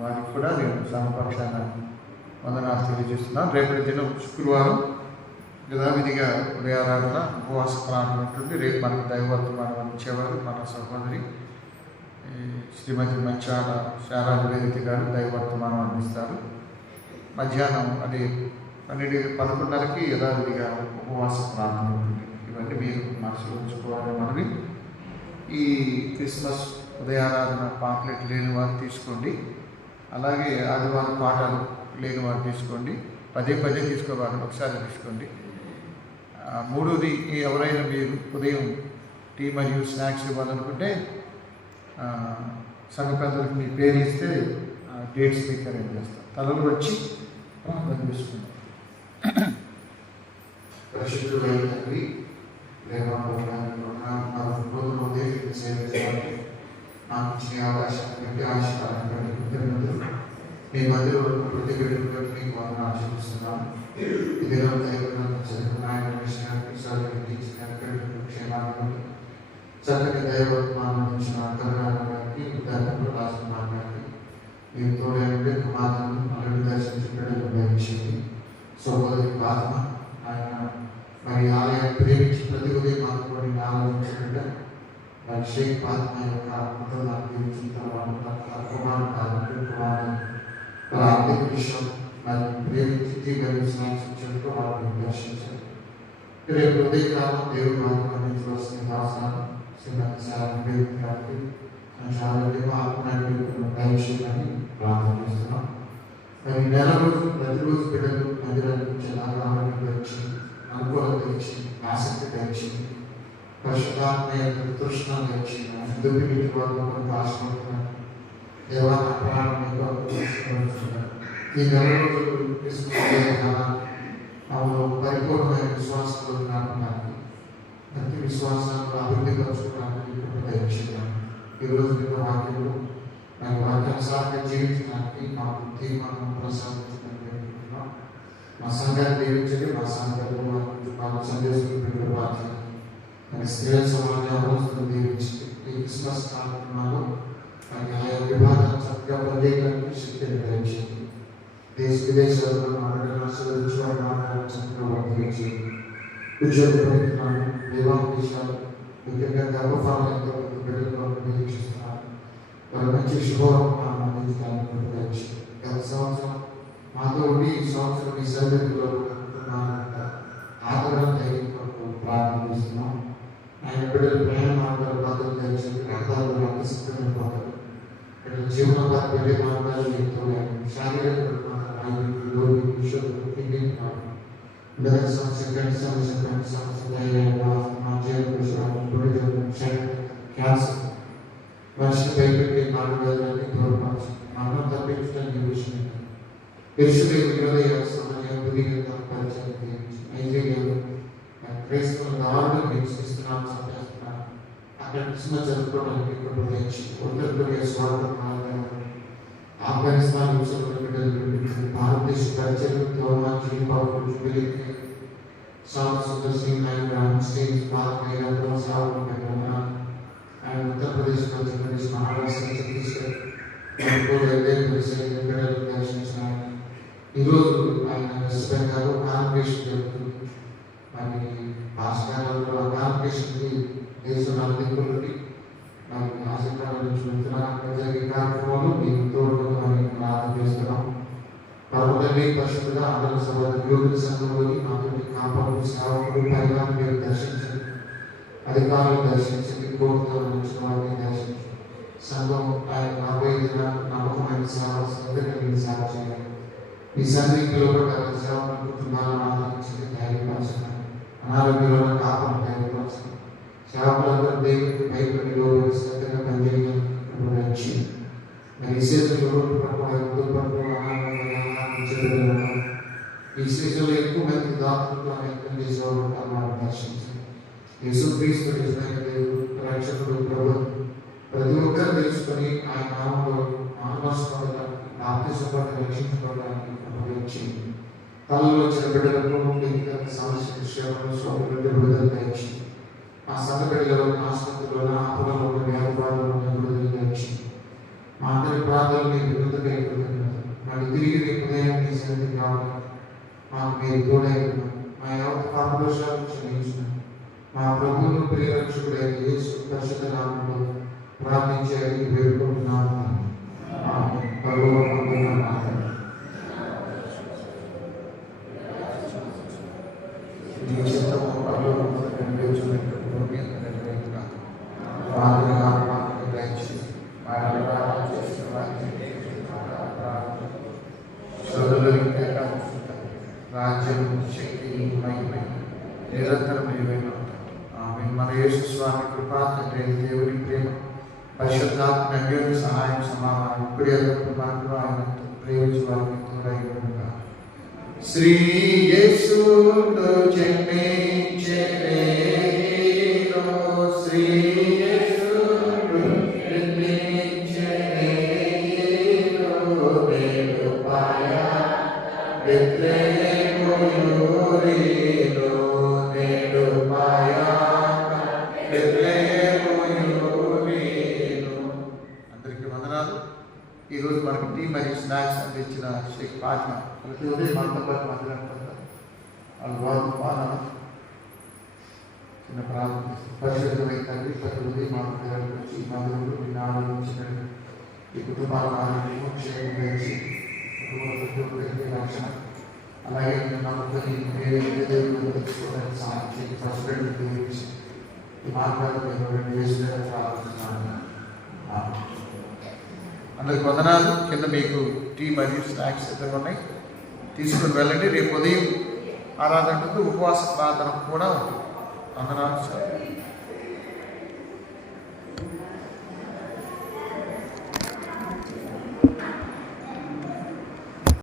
వారికి కూడా నేను సమపక్షాన వందనాలు తెలియజేస్తున్నాను. రేపటి దినం శుక్రవారం యథావిధిగా ఉదయారాధన ఉపవాస ప్రార్థన ఉంటుంది. రేపు మనకు దైవవర్తమానం అందించేవారు మన సహోదరి శ్రీమతి మంచాల శారాధివేదిత గారు దైవవర్తమానం అందిస్తారు. మధ్యాహ్నం అది 11:30కి యథావిధిగా ఉపవాస ప్రార్థన ఉంటుంది. ఇవన్నీ మీరు మనసులో ఉంచుకోవాలని మనవి. ఈ క్రిస్మస్ ఉదయారాధన పాంప్లెట్ లేని వారు తీసుకోండి. అలాగే ఆదివారం పాఠాలు లేని వారు తీసుకోండి. పదే తీసుకోవాలి, ఒకసారి తీసుకోండి. మూడోది, ఎవరైనా మీరు ఉదయం టీ మరియు స్నాక్స్ ఇవ్వాలనుకుంటే సంఘ పెద్దలకు మీ పేరు ఇస్తే డేట్స్ మీకు అరేంజ్ చేస్తాం. తలలు వచ్చి ప్రార్థన చేసుకుందాం. పరిశుద్ధుడైన తండ్రి, నాకు ఇచ్చిన అవకాశాన్ని ఆశీర్వాదం మీ మధ్యలో ప్రతి బిడ్డకు మీకు వందనాలు చూపిస్తున్నాను. ఇది క్షేమాలను చక్కటి దైవత్వాన్ని ఇచ్చిన కరుణానికి విద్యార్థులు రాష్ట్రానికి మీరు తోడైతే కుమారులను మనల్ని దర్శించడానికి దయచేయండి. సోదరి పాత్మ ఆయన మరి ఆలయాన్ని ప్రేమించి ప్రతి ఉదయం మాత్రం ఆలోచించకుండా మరి షేక్ పాత్మ యొక్క ఆత్మతో నాకు దీవించిన తర్వాత కుమారుడు ఆర్థిక విషయం మరి ప్రేమించి మరియు స్నేహించడంతో వారిని దర్శించారు. రేపు ఉదయకాలం దేవుడు వారికి అందించవలసిన దాసాలు దయచేయమని ప్రార్థన చేస్తున్నాం. మరి నెల రోజులు ప్రతిరోజు బిడ్డలు మందిరానికి వచ్చి ఆగ్రహాన్ని తెచ్చి అనుకూలత ఇచ్చి ఆసక్తి తెచ్చి పరిశుద్ధాత్మ తృష్ణ తెచ్చి దుబ్బి వాళ్ళు కొంత ఆశపడుతున్నారు. దేవాల ప్రాణం ఈ నెల రోజులు పరిపూర్ణమైన విశ్వాసంలో నడపడానికి ప్రతి విశ్వాసాలను అభివృద్ధి పరచుకోవడానికి దయచేయాలి. ఈరోజు మీరు వాక్యంలో నాకు వాక్యానుసారంగా జీవించడానికి మాకు తీర్మానం ప్రసాదించడం మా సంఘాన్ని దీవించండి. మా సంఘంలో మాకు సందేశం బాధ్యత మరి స్త్రీల సమాజం దీవించండి. ఈ క్రిస్మస్ కార్యక్రమాలు మరి ఆయా విభాగాలు చక్కగా పనిచేయడానికి శక్తిని దయచేయండి. దేశ విదేశాల్లో చక్కగా వర్తించేయండి. ఉద్యోగ ప్రయత్నాలు, వివాహ విషయాలు, ముఖ్యంగా గర్భఫలాలతో బిడ్డలు నిరీక్షిస్తున్నారు. వారి మంచి శుభవర్తమానం అందించడానికి గత సంవత్సరం మాతో ఉండి ఈ సంవత్సరం ఈ సరిహద్దులో ఆదరణ ధైర్యం కొరకు ప్రారంభిస్తున్నాం. ఆయన బిడ్డలు ప్రయాణ మార్గాలు భద్రత తెచ్చి రక్తాలు అందిస్తున్నారు. బిడ్డల జీవనోపాధి వెళ్ళే మార్గాలు ఎంతో శారీరక వర్షం భయపెట్టే మార్గాలన్నీ తోడ్పరచు. మనం తప్పించడానికి విషయం క్రైస్తవుల దారులు హింసిస్తున్నాను, చంపేస్తున్నాను. అక్కడ క్రిస్మస్ జరుపుకోవడానికి ఉత్తర స్వాగతం ఆఫ్ఘనిస్తాన్ భారతదేశ పరిచయంలో సౌత్ సింగ్ ఉత్తరప్రదేశ్, మధ్యప్రదేశ్, మహారాష్ట్ర, ఛత్తీస్గఢ్ దర్శించినారు. ఈరోజు ఆయన వెస్ట్ బెంగాల్ కాన్వకేషన్ జరుగుతుంది. మరి భాస్కర్లో కాన్వకేషన్కి దేశం నలుగురికి మరి ఆశీర్వాదం జరిగే కార్యక్రమాలు మీకు తోడుకొని ప్రార్థన చేస్తున్నాం. పర్వతమే పరిశుద్ధుగా అందరూ సభ్యుల సంఘంలోని మాతోటి కాపాడు సేవకులు పైగా మీరు దర్శించండి. అధికారులు దర్శించండి. కోర్టుతో వచ్చిన వారిని దర్శించండి. సంఘం ఆయన రాబోయే దినాలు నమ్మకమైన సేవ చేయాలి. ఈ సన్నిధిలో సేవ కుటుంబాలను ఆదరించండి, ధైర్యపరచండి. అనారోగ్యంలో కాపాడు ధైర్యపరచండి. సేవకులందరూ దేవుడికి భయపడి లోబడి శ్రద్ధగా పనిచేయడం వచ్చి మరి ఈ సీజన్లో ఈ సీజన్లో ఎక్కువ మంది దాతృత్వం వ్యక్తం చేసేవాళ్ళు మనం దర్శించాలి. యేసుక్రీస్తు నిజమైన దేవుడు, రక్షకుడు, ప్రభువు ప్రతి ఒక్కరు తెలుసుకొని ఆయన నామంలో మానవస్పడడానికి బాప్తిజంపడి రక్షించబడడానికి వచ్చి తలలో వచ్చిన బిడ్డలకు వ్యక్తిగత సమస్య విషయంలో సోదరులు విడుదల తెచ్చి ఆ సంఘ బిడ్డలో ఆసుపత్రిలో ఆపులలో వ్యాపారంలో విడుదల తెచ్చి మా అందరి ప్రాంతాల్లో విడుదల కలుగుతున్నారు. మళ్ళీ తిరిగి రేపు ఉదయం మీ సన్నిధికి రావడం మాకు మీరు తోడై మా యావత్ పాపదోషాలను క్షమించిన మా ప్రభువును ప్రియరక్షకుడైన యేసు పరిశుద్ధ నామములో ప్రార్థించి అడిగి వేడుకుంటున్నాము. రాజ్యం, శక్తి, మహిమ నిరంతరం ఏమైనా మన యేసు స్వామి కృపా తండ్రి దేవుని ప్రేమ పరిశుద్ధాత్మ అన్యోన్య సహాయం సమాధానం ఇప్పుడు ఎల్లప్పుడు మనకు ఆయన ప్రేమించి వారికి తోడైగా శ్రీ యేసుతో జన్మించే శ్రీ యేసుతో జన్మించే నేడు పాయా నేడు పాయా అందరికీ వందనాలు. ఈరోజు మనకి టీ మరియు స్నాక్స్ అందించిన శ్రీ పాట్న ప్రతి ఉదయం మనతో పాటు మాట్లాడుతుంటారు. వాళ్ళు పాలన చిన్న ప్రారంభం పరిశుద్ధమైన తండ్రి ప్రతి ఉదయం మాట్లాడాలి వచ్చి మందులు మీ నాన్న వచ్చిన ఈ కుటుంబాల ఆరోగ్యం క్షేమం వేసి కుటుంబ ప్రతి ఒక్కరికి రక్షణ అలాగే నమ్మకం తెలుసుకోవడానికి సహాయం చేసి పసుపెట్టి ఉపయోగించి ఈ మార్గాలు ప్రార్థిస్తున్నాను. అందరికి వందనాలు. కింద మీకు టీ మరియు స్నాక్స్ ఇద్దరు ఉన్నాయి, తీసుకుని వెళ్ళండి. రేపు ఉదయం ఆరాధన ఉపవాస ప్రార్థన కూడా ఉంటుంది. వందనాలు సార్.